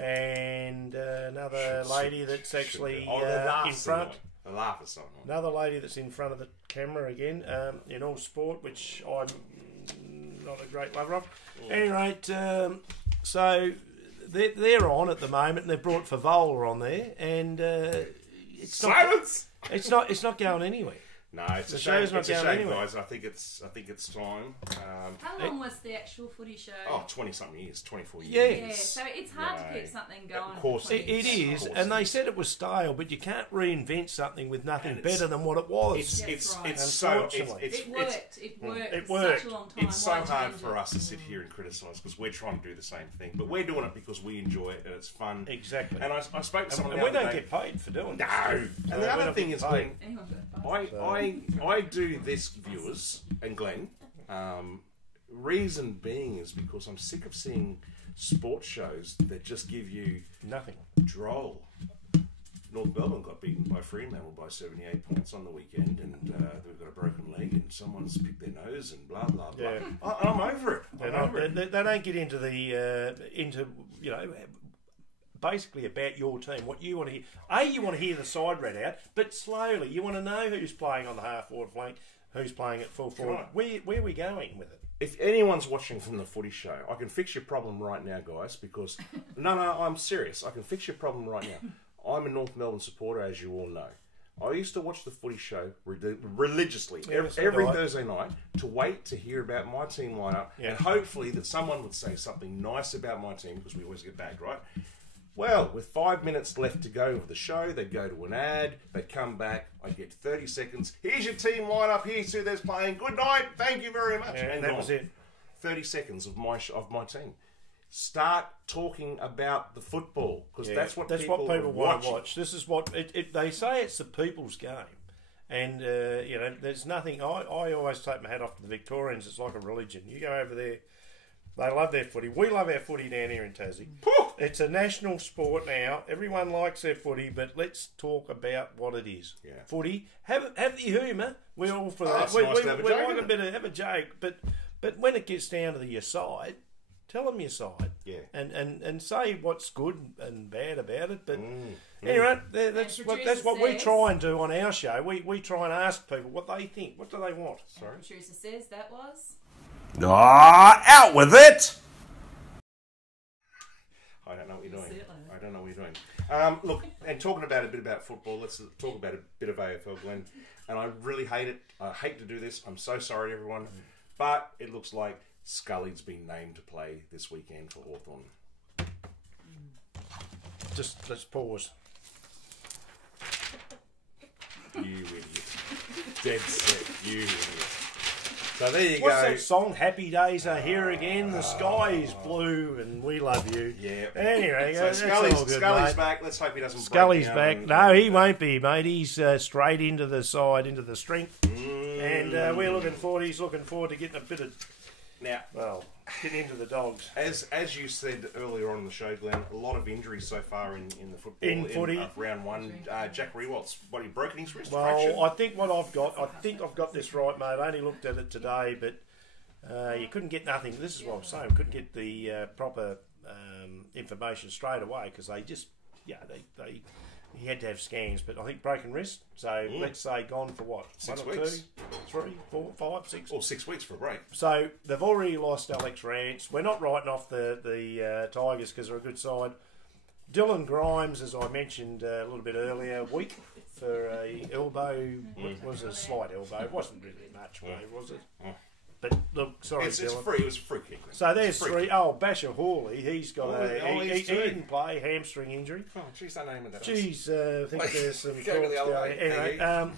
And another lady that's actually in front. The laugh or something. Another lady that's in front of the camera again, in all sport, which I'm not a great lover of. Anyway, so they're on at the moment, and they've brought Favola on there, and it's not going anywhere. No, it's The a shame. show's not It's a going shame, anywhere. guys. I think it's time. How long was the actual footy show? 20-something years, 24 Yeah. years. Yeah, so it's hard to No. keep something going. Of course for It 20 years. is, Of course and they it is. said it was stale, but you can't reinvent something with nothing And it's- better than what it was. It's right. so Unfortunately. It worked. It worked. It for worked. Such a long time. it's so Why hard change for it? us to sit here and criticise because we're trying to do the same thing, but we're doing it because we enjoy it and it's fun. Exactly. And I spoke to someone And the we other don't day. get paid for doing this. No. And So the we're other not thing getting is, paid. Glenn, Anyone got it? I do this, viewers and Glenn. Reason being is because I'm sick of seeing sports shows that just give you Nothing. droll. North Melbourne got beaten by Fremantle by 78 points on the weekend, and they've got a broken leg, and someone's picked their nose, and blah blah blah. Yeah. I'm over it. They're I'm not, over it. they don't get into the basically about your team, what you want to hear. You want to hear the side read out, but slowly. You want to know who's playing on the half forward flank, who's playing at full forward. Right. Where are we going with it? If anyone's watching from the footy show, I can fix your problem right now, guys, because... No, I'm serious. I can fix your problem right now. I'm a North Melbourne supporter, as you all know. I used to watch the footy show religiously every Thursday night to wait to hear about my team lineup and hopefully that someone would say something nice about my team because we always get bagged, right? Well, with 5 minutes left to go of the show, they'd go to an ad, they'd come back, I'd get 30 seconds. Here's your team lineup, here's who there's playing. Good night, thank you very much. And that was it. 30 seconds of my team. Start talking about the football because that's what people want to watch. This is what they say. It's the people's game, and there's nothing. I always take my hat off to the Victorians. It's like a religion. You go over there, they love their footy. We love our footy down here in Tassie. It's a national sport now. Everyone likes their footy, but let's talk about what it is. Yeah. Footy. Have the humour. We're all for that. It's nice to have a we joke, like a isn't bit of have a joke, but when it gets down to your side. Tell them your side, and say what's good and bad about it. But anyway, that's what we try and do on our show. We try and ask people what they think. What do they want? Sorry, producer says that was. Out with it! I don't know what you're doing. Certainly. I don't know what you're doing. Look, and talking about a bit about football, let's talk about a bit of AFL, Glenn. And I really hate it. I hate to do this. I'm so sorry, everyone. But it looks like Scully's been named to play this weekend for Hawthorn. Just let's pause. You idiot. Dead set. You idiot. So there you What's go. that song? Happy days are here again. The sky is blue, and we love you. Yeah. Anyway, So that's all good, Scully's mate. back. Let's hope he doesn't. Scully's break back. down No, he won't be, mate. He's straight into the side, into the strength, and we're looking forward. He's looking forward to getting a bit of getting into the dogs. As you said earlier on in the show, Glenn, a lot of injuries so far in the football. In footy. Round one. Jack Rewalt's, he broken his wrist? Well, fractured? I think I've got this right, mate. I only looked at it today, but you couldn't get nothing. This is what I'm saying. Couldn't get the proper information straight away because they just, he had to have scans. But I think broken wrist. So let's say gone for what? 6 1 or weeks. 2, 3, 4, 5, 6. Or 6 weeks for a break. So they've already lost Alex Rance. We're not writing off the Tigers because they're a good side. Dylan Grimes, as I mentioned a little bit earlier, weak for a elbow. Was a slight elbow. It wasn't really much, was it? But look, sorry, It's Dylan. free. It was a free kick. So there's three. Oh, Basher Hawley, he's got he two. didn't play, hamstring injury. Oh, jeez, that name of that. Jeez, I think there's some Go talks the other going. way. Anyway,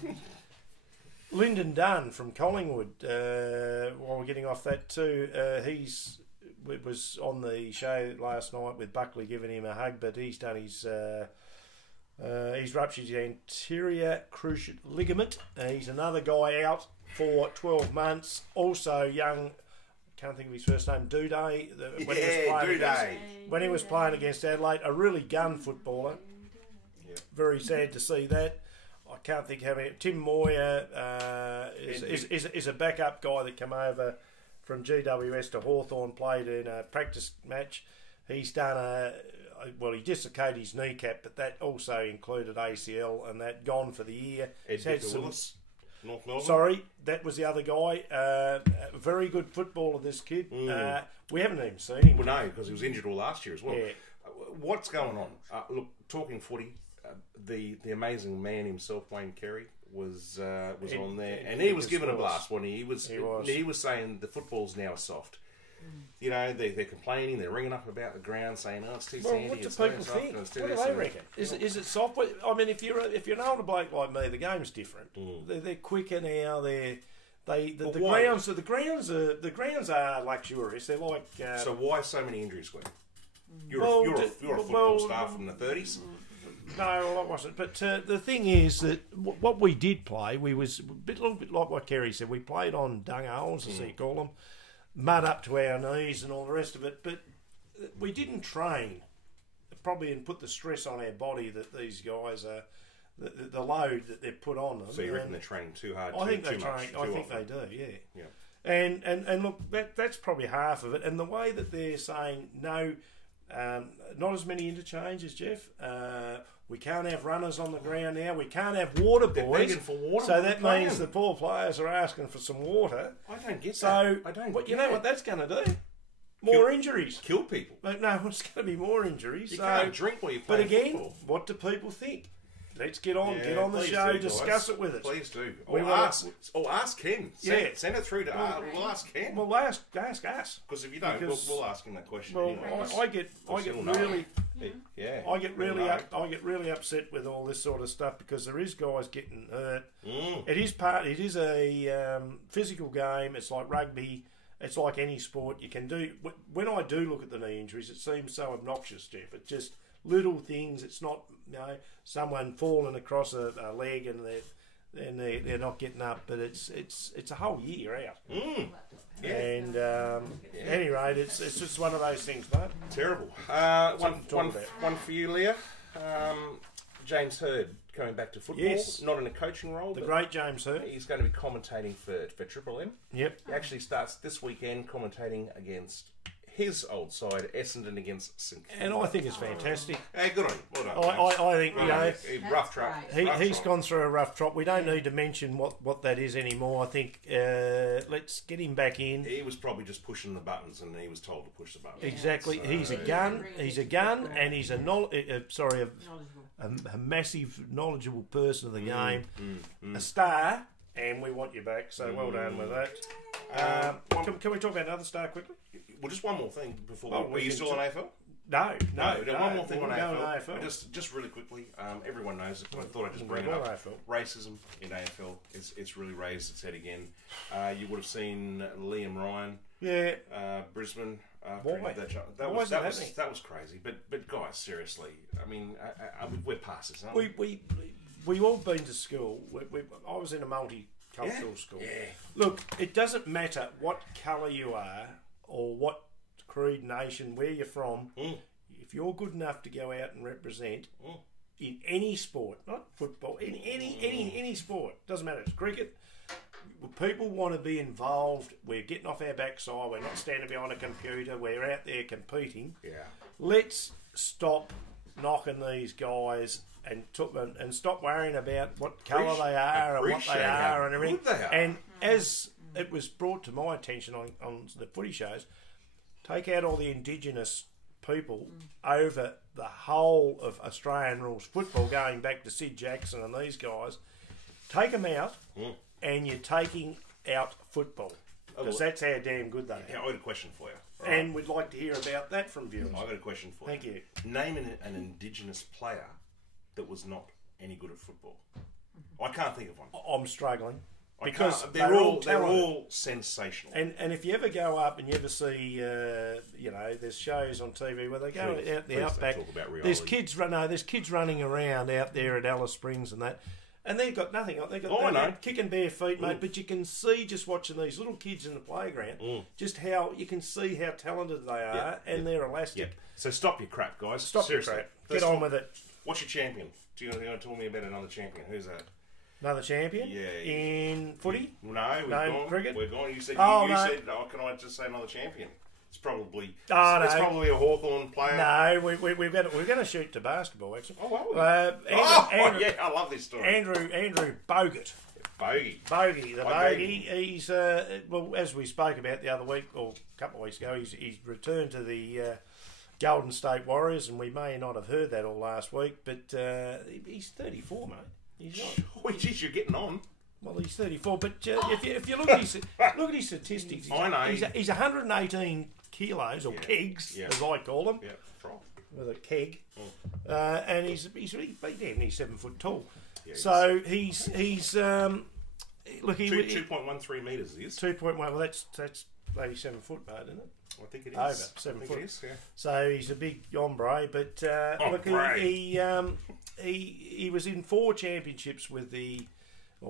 Lyndon Dunn from Collingwood, while we're getting off that too, was on the show last night with Buckley giving him a hug, but he's done his... he's ruptured his anterior cruciate ligament. He's another guy out for 12 months. Also young, can't think of his first name, Duday. When he was playing against Adelaide, a really gun footballer. Very sad to see that. I can't think how many. Tim Moyer is a backup guy that came over from GWS to Hawthorn, played in a practice match. He's done he dislocated his kneecap, but that also included ACL, and that gone for the year. Willis, North Melbourne. Sorry, that was the other guy. Very good footballer, this kid. We haven't even seen him. Well, no, because he was injured all last year as well. Yeah. What's going on? Look, talking footy, the amazing man himself, Wayne Carey, was on there, and he was given a blast, wasn't he? He was saying the football's now soft. You know, they're complaining, they're ringing up about the ground, saying, "Oh, it's too sandy." What do people think? What do they reckon? Is it soft? I mean, if you're an older bloke like me, the game's different. They're quicker now. The grounds are luxurious. They're like. So why so many injuries, Glenn? You're a football star from the 30s. No, I wasn't. But the thing is that what we did play, we was a little bit like what Kerry said. We played on dung holes, as they call them, mud up to our knees and all the rest of it. But we didn't train probably and put the stress on our body that these guys are, the load that they've put on them. So you reckon they're training too hard? I think they train. I think they do. Yeah. And look, that's probably half of it. And the way that they're saying no. Not as many interchanges, Jeff. We can't have runners on the ground now. We can't have water boys. They're begging for water. So that means the poor players are asking for some water. I don't get that. I don't. But you know what that's going to do? More injuries. Kill people. But no, it's going to be more injuries. You can't drink while you play football. But again, what do people think? Let's get on the show, discuss it with us. Please do. Ask Ken. Send it through to us. We'll ask Ken. Well, ask us. Because if you don't, we'll ask him that question. Well, anyways. I get really upset with all this sort of stuff because there is guys getting hurt. It is a physical game. It's like rugby. It's like any sport. You can do. When I do look at the knee injuries, it seems so obnoxious, Jeff. It's just little things. It's not, someone falling across a leg and they're not getting up, but it's a whole year out. And at any rate, it's just one of those things, mate. Terrible. One for you, Leah. James Hird coming back to football. Yes. Not in a coaching role. The great James Hird. He's going to be commentating for Triple M. Yep. He actually starts this weekend commentating against his old side, Essendon against St Kilda. And I think it's fantastic. Hey, good on you. Well done. I think, you know, rough trot. He's gone through a rough trot. We don't need to mention what that is anymore. I think let's get him back in. He was probably just pushing the buttons, and he was told to push the buttons. Exactly. So, he's a gun. He's a gun, and he's a massive, knowledgeable person of the game, a star, and we want you back. So well done with that. Can we talk about another star quickly? Well, just one more thing before. Are you still on AFL? No. One more thing on AFL. AFL. Just really quickly. Everyone knows it, but I thought I'd just bring it up. Racism in AFL it's really raised its head again. You would have seen Liam Ryan. Yeah. Brisbane. Why? That was crazy. But guys, seriously, I mean, we're past this, aren't we? We all been to school. I was in a multicultural school. Yeah. Look, it doesn't matter what colour you are or what creed, nation, where you're from. If you're good enough to go out and represent in any sport, not football, in any sport, doesn't matter. It's cricket. People want to be involved. We're getting off our backside. We're not standing behind a computer. We're out there competing. Yeah. Let's stop knocking these guys and stop worrying about what colour they are and what they are and everything. And as it was brought to my attention on the footy shows, take out all the Indigenous people over the whole of Australian rules football, going back to Sid Jackson and these guys. Take them out, and you're taking out football. Because that's how damn good they are. Yeah, I got a question for you. Right. And we'd like to hear about that from viewers. I got a question for you. Thank you. Name an Indigenous player that was not any good at football. I can't think of one. I'm struggling. Because they're all sensational. And if you ever go up and you ever see, there's shows on TV where they go out the outback. There's kids running around out there at Alice Springs and that, and they've got nothing. They're kicking bare feet, mate. But you can see just watching these little kids in the playground, just how you can see how talented they are, and they're elastic. Yep. So stop your crap, guys. Stop your crap. Get on with it. What's your champion? Do you want to tell me about another champion? Who's that? Another champion? Yeah. In footy? No, we've gone. Cricket? We're gone. You said, can I just say another champion? It's probably a Hawthorn player. No, we're going to shoot to basketball, actually. Oh, well. Andrew, yeah, I love this story. Andrew Bogut. Bogey. He's, as we spoke about the other week, or a couple of weeks ago, he's returned to the Golden State Warriors, and we may not have heard that all last week, but he's 34, mate. He's not. Oh, geez, you're getting on. Well, he's 34, but if you look at his statistics, he's 118 kilos, or kegs, as I call them, with a keg, and he's really big. He's 7 foot tall. Yeah, so he's 2.13 metres. He is 2.1. Well, that's 87 foot, mate, isn't it? I think it is over 7 foot. It is, yeah. So he's a big hombre, but he was in 4 championships with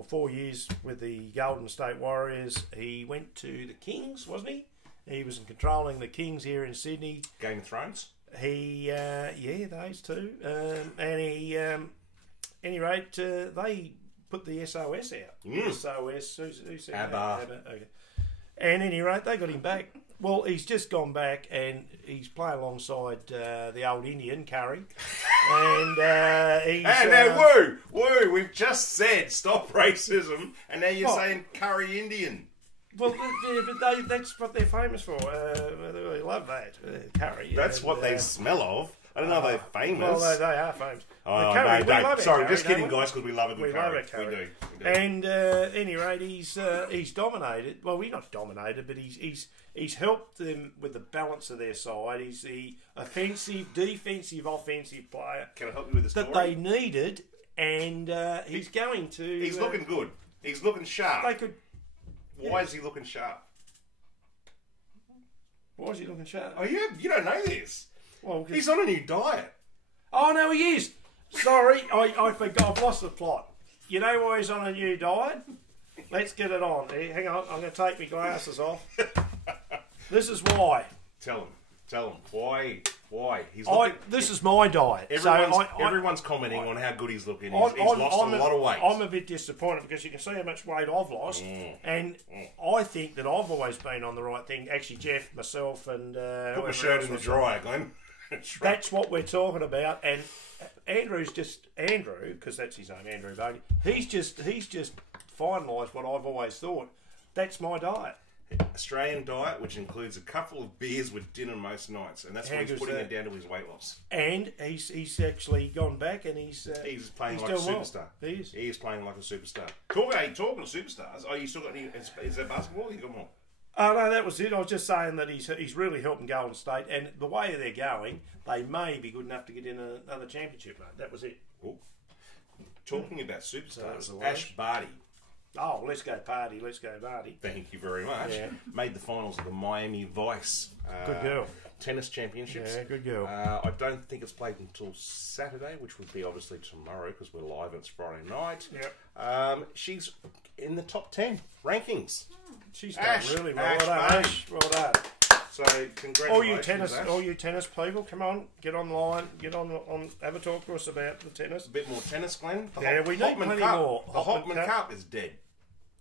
4 years with the Golden State Warriors. He went to the Kings, wasn't he? He was controlling the Kings here in Sydney. Game of Thrones. Those two. And he, any rate, they put the SOS out. SOS. Who said ABBA. Okay. And any rate, they got him back. Well, he's just gone back and he's playing alongside the old Indian, Curry. And he's... And now, woo! We've just said stop racism, and now you're saying Curry Indian. Well, that's what they're famous for. They love that, curry. That's what they smell of. I don't know if they're famous. Well, they are famous. Oh, curry, no. Sorry, just kidding, guys, because we love a good curry. We love curry. We do. And at any rate, he's dominated. Well, he's not dominated, but he's helped them with the balance of their side. He's the offensive, defensive, offensive player. Can I help you with the story? That they needed, and he's going to... He's looking good. He's looking sharp. They could... Why is he looking sharp? Why is he looking sharp? Oh, you don't know this. Well, he's on a new diet. Oh, no, he is. Sorry, I forgot. I've lost the plot. You know why he's on a new diet? Let's get it on. Hang on, I'm going to take my glasses off. This is why. Tell him. Why Why? He's this is my diet. Everyone's commenting on how good he's looking. He's lost a lot of weight. I'm a bit disappointed because you can see how much weight I've lost. And I think that I've always been on the right thing. Actually, Jeff, myself, and... Put my shirt in the dryer, Glenn. That's what we're talking about. And Andrew's just... Andrew, because that's his name, Andrew Bogey. He's just finalised what I've always thought. That's my diet. Australian diet, which includes a couple of beers with dinner most nights, and that's why he's putting it down to his weight loss. And he's actually gone back, and he's playing like a superstar. Well. He is playing like a superstar. Talking of superstars, you still got any? Is that basketball? You got more? Oh no, that was it. I was just saying that he's really helping Golden State, and the way they're going, they may be good enough to get in another championship. Mate, that was it. Ooh. Talking about superstars, Ash Barty. Oh, let's go party, Thank you very much. Yeah. Made the finals of the Miami Vice good girl. Tennis Championships. Yeah, good girl. I don't think it's played until Saturday, which would be obviously tomorrow because we're live and it's Friday night. Yep. She's in the top 10 rankings. She's done really well. Ash, well done. So congratulations, all you tennis people, come on, get online, have a talk to us about the tennis. A bit more tennis, Glenn. We need plenty more. The Hopman Cup is dead.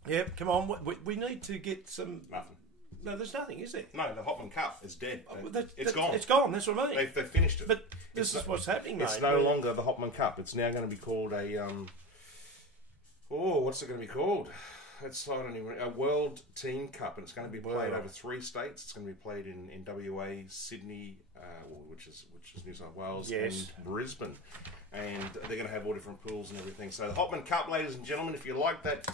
Yep, come on. We need to get some... Nothing. No, there's nothing, is there? No, the Hopman Cup is dead. It's gone. It's gone, that's what I mean. They've finished it. But this is what's happening, mate. It's no longer the Hopman Cup. It's now going to be called a... what's it going to be called? It's a World Team Cup, and it's going to be played over 3 states. It's going to be played in WA, Sydney, which is New South Wales, and Brisbane. And they're going to have all different pools and everything. So the Hopman Cup, ladies and gentlemen, if you like that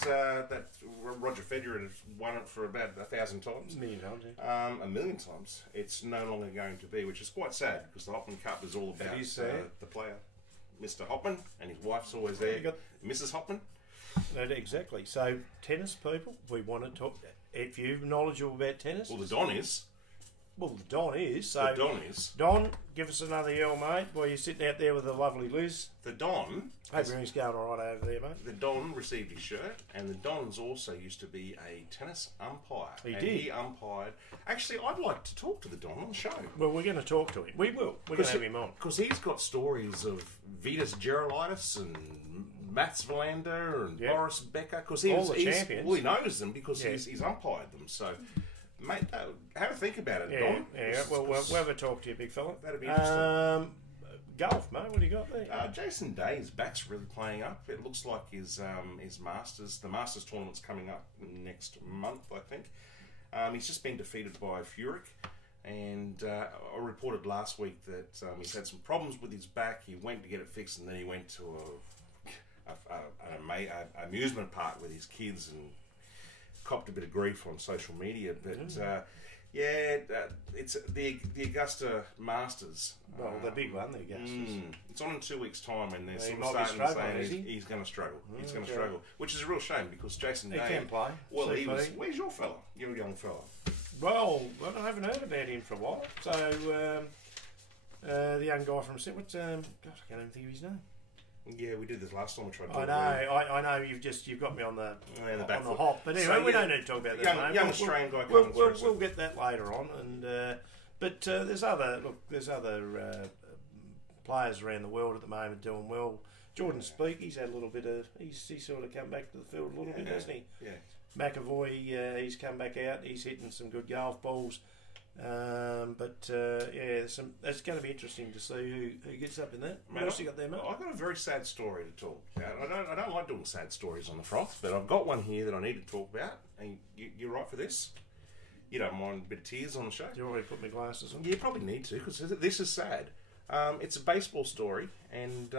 Roger Federer has won it for about 1,000 times. A million times, yeah. 1,000,000 times. It's no longer going to be, which is quite sad, because the Hopman Cup is all about the player, Mr. Hopman, and his wife's always there, Mrs. Hopman. No, exactly. So, tennis people, we want to talk. If you're knowledgeable about tennis, well, the Don is. Well, the Don is. So, the Don is. Don, give us another yell, mate. While you're sitting out there with the lovely Liz. The Don. Hope everything's going all right over there, mate. The Don received his shirt, and the Don's also used to be a tennis umpire. He umpired. Actually, I'd like to talk to the Don on the show. Well, we're going to talk to him. We will. We're going to have him on because he's got stories of Vitas Gerulaitis and Mats Wilander and Boris Becker, because champions. Well, he knows them because he's umpired them. So, mate, have a think about it, Don. Yeah, we'll have a talk to you, big fella. That'd be interesting. Golf, mate. What do you got there? Jason Day's back's really playing up. It looks like his Masters, the Masters tournament's coming up next month, I think. He's just been defeated by Furyk. And I reported last week that he's had some problems with his back. He went to get it fixed, and then he went to an amusement park with his kids and copped a bit of grief on social media. But it's the Augusta Masters. Well, the big one, the Augusta. It's on in 2 weeks' time, and they're sort of starting to say he's going to struggle. He's going to struggle, which is a real shame because Jason Day can play. Well, where's your fella? Your young fella. Well, I haven't heard about him for a while. So the young guy from God, I can't even think of his name. Yeah, we did this last time we tried to I know you've got me on the hop. But anyway, we don't need to talk about that. Young Australian guy coming through. We'll get that later on. And but there's other players around the world at the moment doing well. Jordan Spieth, he's had a little bit of he's sort of come back to the field a little bit, hasn't he? Yeah. McAvoy, he's come back out. He's hitting some good golf balls. It's going to be interesting to see who gets up in that. What else you got there, mate? I've got a very sad story to talk about. I don't like doing sad stories on the Froth, but I've got one here that I need to talk about. And you're right for this? You don't mind a bit of tears on the show? Do you want me to put my glasses on? You probably need to, because this is sad. It's a baseball story, and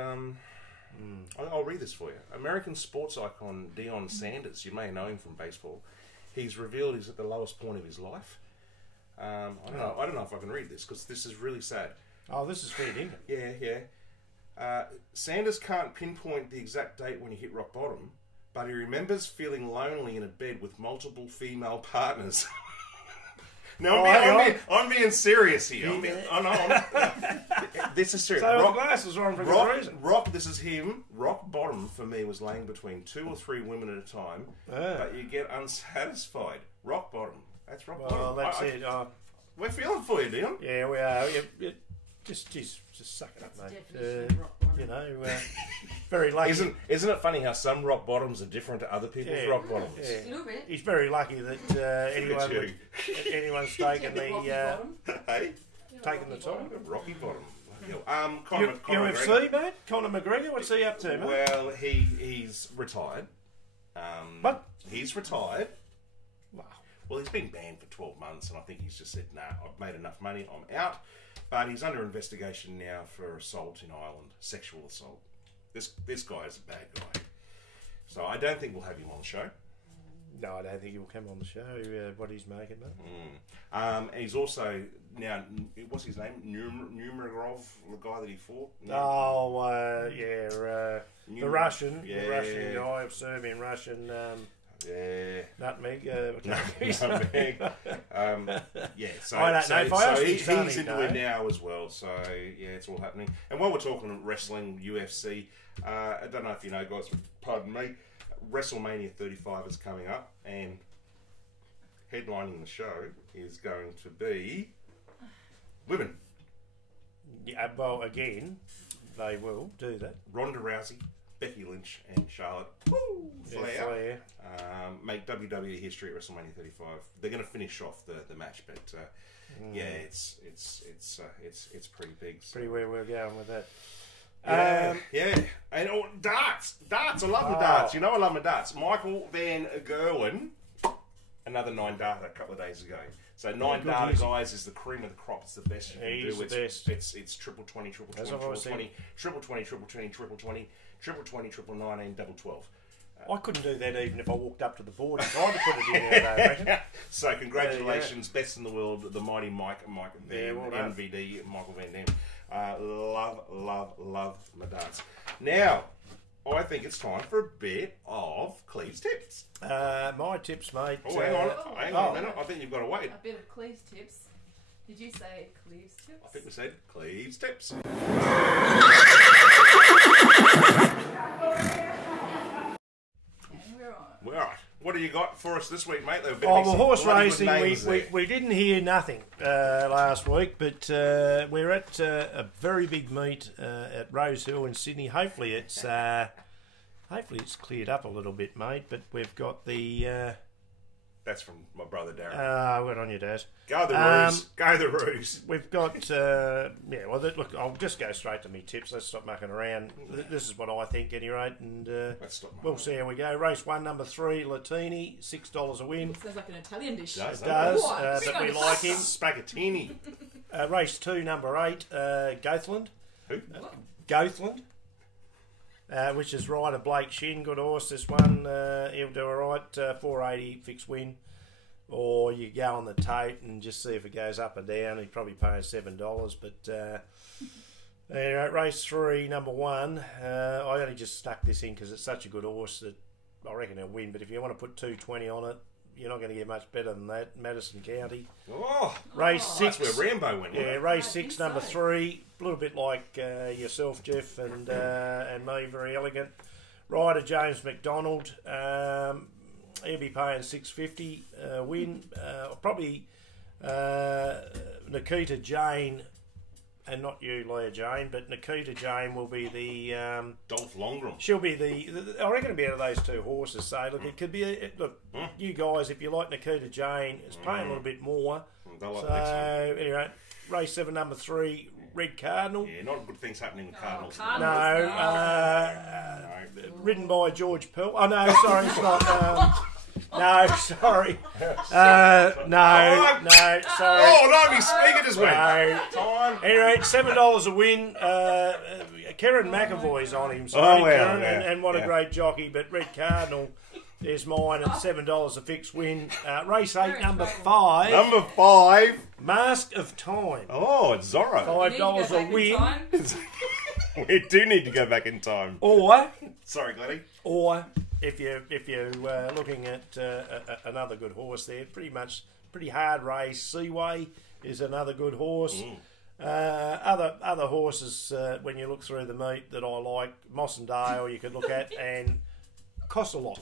I'll read this for you. American sports icon Deion Sanders, you may know him from baseball. He's revealed he's at the lowest point of his life. I don't know if I can read this because this is really sad. Oh, this is fair dinkum. Yeah. Sanders can't pinpoint the exact date when he hit rock bottom, but he remembers feeling lonely in a bed with multiple female partners. No, I'm being serious here. This is serious. So the glasses are on for good reason. This is him. Rock bottom for me was laying between 2 or 3 women at a time, but you get unsatisfied. Rock bottom. That's rock bottom. Well, that's it. We're feeling for you, Dion. Yeah, we are. just suck it up, That's mate. the definition of rock bottom. You know, very lucky. Isn't it funny how some rock bottoms are different to other people's rock bottoms? A little bit. He's very lucky that anyone's taken the Hey, taken the time. rocky bottom. UFC, mate. Conor McGregor. What's he up to, mate? Well, he's retired. What? He's retired. Wow. Well, he's been banned for 12 months, and I think he's just said, "Nah, I've made enough money. I'm out." But he's under investigation now for assault in Ireland, sexual assault. This guy is a bad guy. So I don't think we'll have him on the show. No, I don't think he'll come on the show. What he's making, mate. And he's also now, what's his name? Numerov, the guy that he fought. The Russian, the Russian guy of Serbian Russian. Nutmeg. Nutmeg. So I don't know. If I ask he's Sonny, into it now as well. So yeah, it's all happening. And while we're talking wrestling, UFC, I don't know if you know, guys. Pardon me. WrestleMania 35 is coming up, and headlining the show is going to be women. Yeah, well, again, they will do that. Ronda Rousey, Becky Lynch, and Charlotte Flair. Make WWE history at WrestleMania 35. They're going to finish off the match, but it's pretty big. So. Pretty where we're going with that. Yeah. And darts. I love my darts. You know I love my darts. Michael Van Gerwen, another 9 data a couple of days ago. So 9 data, guys, is the cream of the crop. It's the best you can do. The best. It's triple 20, triple 20, triple 20, triple 20, triple 20, triple 20, triple 20, triple 19, double 12. I couldn't do that even if I walked up to the board and tried to put it in there, I reckon. So congratulations, best in the world, the mighty Mike Van MVD, Michael Van Dam. Love my darts. Now, I think it's time for a bit of Cleve's tips. My tips, mate. Oh, hang on a minute. I think you've got to wait. A bit of Cleve's tips. Did you say Cleve's tips? I think we said Cleve's tips. We're on. What do you got for us this week, mate? Horse racing, we didn't hear nothing last week, but we're at a very big meet at Rose Hill in Sydney. Hopefully it's cleared up a little bit, mate, but we've got the... That's from my brother Darren. Well on your dad. Go the Roos. Go the Roos. We've got... look, I'll just go straight to me tips. Let's stop mucking around. This is what I think, at any rate, and we'll see how we go. Race 1, number 3, Latini, $6 a win. Sounds like an Italian dish. It does, but we like him. Spaghettini. Race 2, number 8, Goathland. Who? Goathland. Which is rider Blake Shin, good horse. This one, he'll do all right. 480 fixed win, or you go on the tote and just see if it goes up or down. He'd probably pay $7, but anyway, race 3, number 1. I only just stuck this in because it's such a good horse that I reckon he'll win. But if you want to put 220 on it, you're not going to get much better than that. Madison County. Race 6. That's where Rambo went. Yeah, race 6, number 3. A little bit like yourself, Jeff, and me, very elegant. Rider James McDonald. He'll be paying $6.50 win. Probably Nikita Jane, and not you, Leah Jane, but Nikita Jane will be the Dolph Lundgren. She'll be I reckon it'll be out of those two horses. So look, it could be you guys, if you like Nikita Jane, it's paying a little bit more. So anyway, race 7, number 3, Red Cardinal. Yeah, not good things happening with Cardinals. Ridden by George Pearl. Oh no, sorry, it's not. No, sorry. No, sorry. Oh, no, he's speaking as well. No. Anyway, $7 a win. Karen McAvoy's on him. Sorry, Karen, and what a great jockey. But Red Cardinal is mine at $7 a fixed win. Race 8, number 5. Number 5. Mask of Time. Oh, it's Zorro. $5 a win. We do need to go back in time. Or, sorry, Glennie. Or if you're looking at another good horse there, pretty hard race. Seaway is another good horse. Other horses when you look through the meet that I like, Moss and Dale you could look at and cost a lot.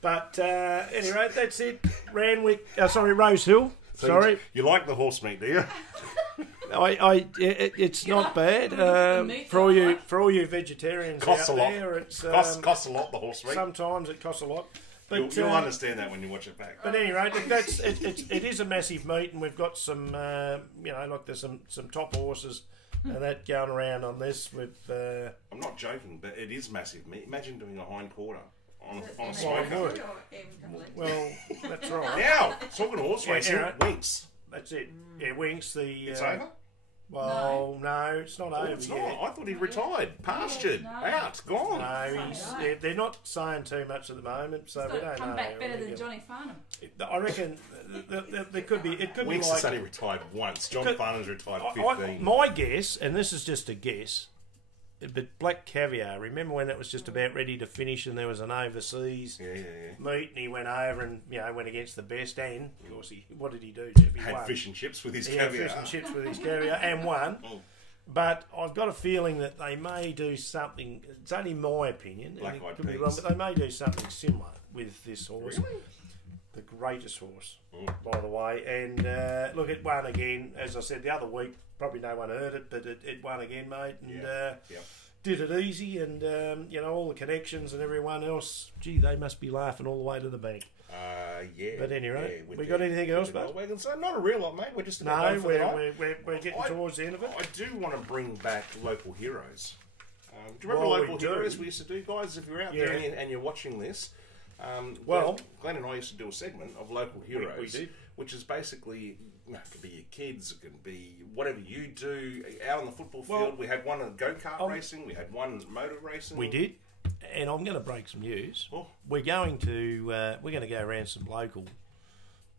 But anyway, that's it. Rose Hill. So you like the horse meat, do you? It's not bad for all you vegetarians Costs out a lot. there. It's Costs a lot, the horse meat. sometimes it costs a lot. But You'll understand that when you watch it back. But anyway, it is a massive meet, and we've got some there's some top horses and that going around on this with. I'm not joking, but it is massive meat. Imagine doing a hind quarter on a smoker. smoker. Well, that's right. Now, talking horse racing, right. Winks. That's it. Yeah, Winks. It's over? Well, no, it's not over It's yet. not. I thought he retired, pastured, out, gone. No, they're not saying too much at the moment, so we don't know. Come back better than Johnny Farnham. I reckon there could be. It could Winks be like. has only retired once. John Farnham's retired 15. My guess, and this is just a guess, but Black Caviar. Remember when it was just about ready to finish, and there was an overseas meet, and he went over and went against the best, and of course what did he do? Jeff? He had won. fish and chips with his He caviar. had fish and chips with his caviar and won. But I've got a feeling that they may do something. It's only my opinion. And it could be wrong, but they may do something similar with this horse. Really? The greatest horse, by the way. And look, it won again. As I said the other week, probably no one heard it, but it won again, mate. And did it easy. And all the connections and everyone else. Gee, they must be laughing all the way to the bank. But anyway, we got anything else, mate? Not a real lot, mate. We're just we're getting towards the end of it. I do want to bring back local heroes. Do you remember local heroes we used to do, guys? If you're out there and you're watching this, Glenn and I used to do a segment of local heroes. We did. Which is basically, it could be your kids, it could be whatever you do out on the football field. We had one go-kart racing, we had one motor racing. We did, and I'm going to break some news. Oh. We're going to go around some local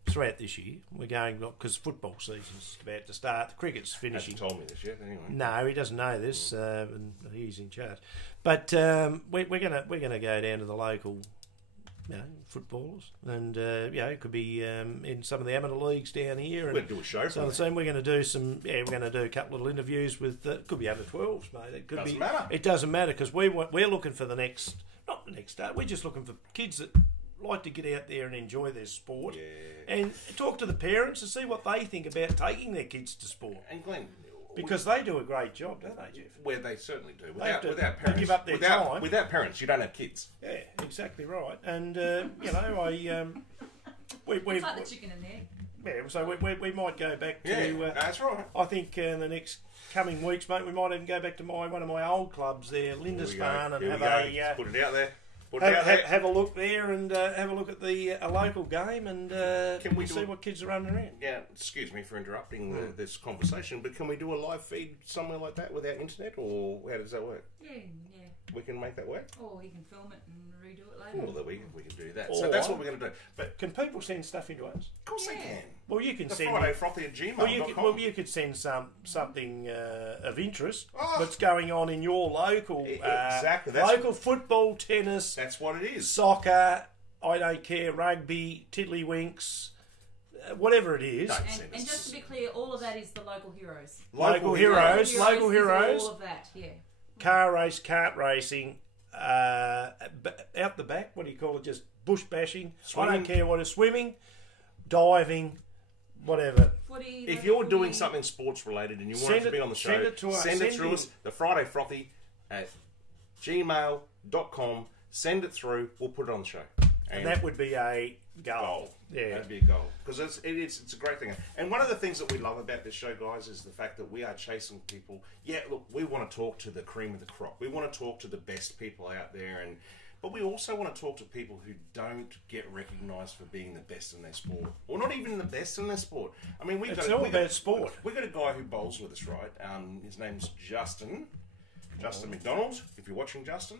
throughout this year. We're going because football season's about to start. The cricket's finishing. Hasn't told me this yet, anyway. No, he doesn't know this, and he's in charge. But we're gonna go down to the local. Footballers, and it could be in some of the amateur leagues down here. We're going to do a show. So the same. We're going to do some. We're going to do a couple of little interviews with. Could be under 12s, mate. It could doesn't matter. It doesn't matter because we're looking for not the next day. We're just looking for kids that like to get out there and enjoy their sport, and talk to the parents and see what they think about taking their kids to sport. And Glenn. Because they do a great job, don't they, Jeff? Where they certainly do. Without parents, they give up their time. Without parents, you don't have kids. Yeah, exactly right. And it's like the chicken and egg. Yeah, so we might go back to. Yeah, that's right. I think in the next coming weeks, mate, we might even go back to one of my old clubs there, Lindisfarne, and have put it out there. Have a look there and have a look at the local game and can we see what kids are running around. Yeah, excuse me for interrupting this conversation, but can we do a live feed somewhere like that without internet, or how does that work? Yeah. We can make that work? Or you can film it and redo it later. Well, we can do that. So that's what we're going to do. But can people send stuff into us? Of course they can. Well, you can send Frothy@gmail.com. you could send something of interest. What's going on in your local local football, tennis. That's what it is. Soccer. I don't care. Rugby, tiddlywinks, whatever it is. And just to be clear, all of that is the local heroes. Local heroes. All of that. Yeah. Car race, kart racing. Out the back. What do you call it? Just bush bashing. Swimming. I don't care what it's swimming, diving. Whatever. Footy, if you're doing something sports related and you want it to be on the show, send it to us. Send it through us. The Friday Frothy at gmail.com. Send it through. We'll put it on the show. And that would be a goal. Yeah, that'd be a goal because it's a great thing. And one of the things that we love about this show, guys, is the fact that we are chasing people. Yeah, look, we want to talk to the cream of the crop. We want to talk to the best people out there, but we also want to talk to people who don't get recognised for being the best in their sport, or not even the best in their sport. I mean, it's all about sport. We've got a guy who bowls with us, right? His name's Justin McDonald. If you're watching, Justin,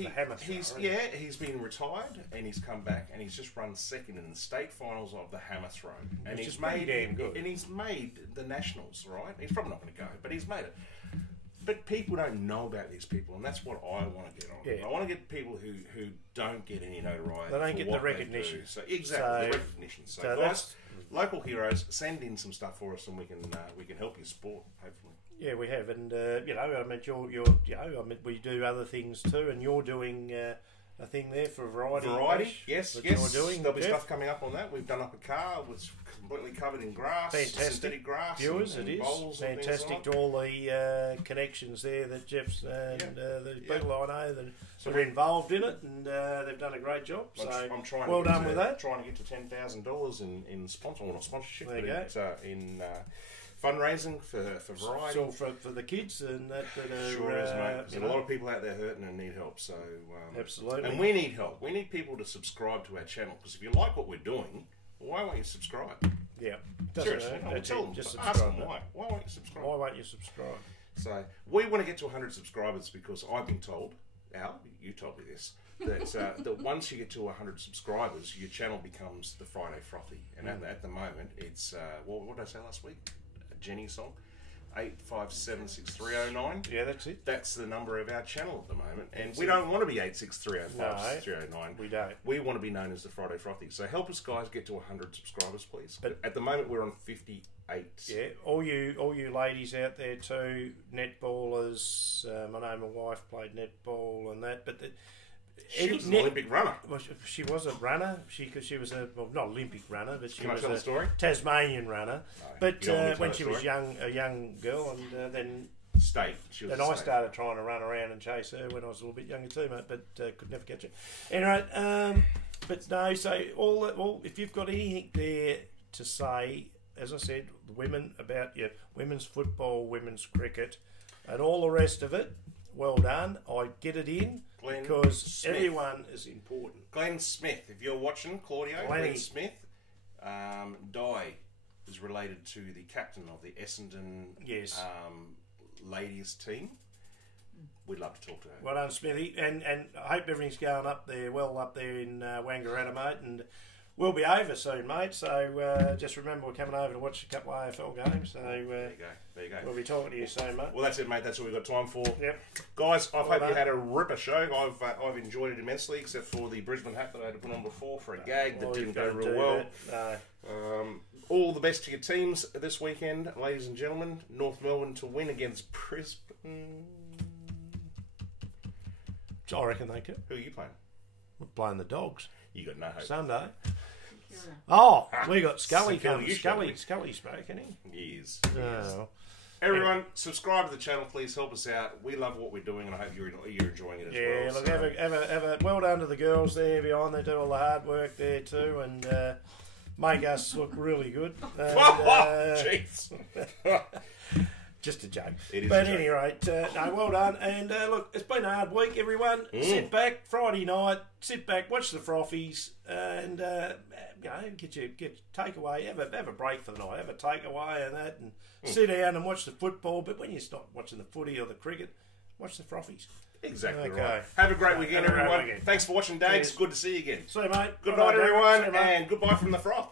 he's been retired and he's come back and he's just run second in the state finals of the hammer throw, and he's made damn good. And he's made the nationals, right? He's probably not going to go, but he's made it. But people don't know about these people, and that's what I want to get on. Yeah. I want to get people who don't get any notoriety. They don't get the recognition. So the recognition. So guys, local heroes, send in some stuff for us, and we can help your sport, hopefully. Yeah, we have, and we do other things too, and you're doing a thing there for variety. Yes. You're doing, There'll be stuff coming up on that. We've done up a car. It's completely covered in grass. Fantastic. Synthetic grass. Viewers, and it is. bowls Fantastic to all the connections there that Jeff's and the people I know that are involved in it, and they've done a great job. So I'm trying well done with that. Trying to get to $10,000 in sponsorship. There you go. In fundraising for variety. It's all for the kids and that are, sure is, mate. There's a lot of people out there hurting and need help. So absolutely. And we need help. We need people to subscribe to our channel, because if you like what we're doing, why won't you subscribe? Yeah. Seriously, tell them. Just ask them why. Why won't you subscribe? Why won't you subscribe? So we want to get to 100 subscribers, because I've been told, Al, you told me this, that once you get to 100 subscribers, your channel becomes the Friday Frothy. And at the moment, it's what did I say last week? Jenny's song, 8576309. Yeah, that's it. That's the number of our channel at the moment, and we don't want to be 863056309. No, we don't. We want to be known as the Friday Frothy. So help us, guys, get to 100 subscribers, please. But at the moment, we're on 58. Yeah, all you ladies out there too, netballers. I know my wife played netball and that, but she was an Olympic runner. Well, she was a runner. She was not Olympic runner, but she was tell the story? Tasmanian runner. No, but when she was a young girl, and then state. Then I started trying to run around and chase her when I was a little bit younger too, mate. But could never catch her. Anyway, but no. So all if you've got anything there to say, as I said, the women about your women's football, women's cricket, and all the rest of it. Well done. I get it in Glenn because Smith. everyone is important. Glenn Smith, if you're watching, Claudio, Glenn Smith, Di is related to the captain of the Essendon ladies team. We'd love to talk to her. Well done, Smithy, and I hope everything's going up there in Wangaratta, mate, and we'll be over soon, mate. So just remember, we're coming over to watch a couple of AFL games. So there you go. We'll be talking to you soon, mate. Well, that's it, mate. That's all we've got time for. Yep. Guys, I hope you had a ripper show. I've enjoyed it immensely, except for the Brisbane hat that I had to put on before for a gag that didn't go real well. No. All the best to your teams this weekend, ladies and gentlemen. North Melbourne to win against Brisbane. I reckon they could. Who are you playing? We're playing the Dogs. You got no hope. Sunday. Oh, we got Scully coming. Scully spoke, isn't he? He is. Oh. Everyone, subscribe to the channel, please. Help us out. We love what we're doing, and I hope you're enjoying it as well. Yeah, look, have a well done to the girls there behind. They do all the hard work there too, and make us look really good. And, jeez. Just a joke. It is but at any rate, no, well done. And look, it's been a hard week, everyone. Sit back, Friday night, sit back, watch the Frothies, and get takeaway. Have a break for the night. Have a takeaway and that, and sit down and watch the football. But when you stop watching the footy or the cricket, watch the Frothies. Exactly okay. right. Have a great weekend, everyone. Thanks for watching, Dags. Good to see you again. See you, mate. Good night, everyone, and goodbye from the Froth.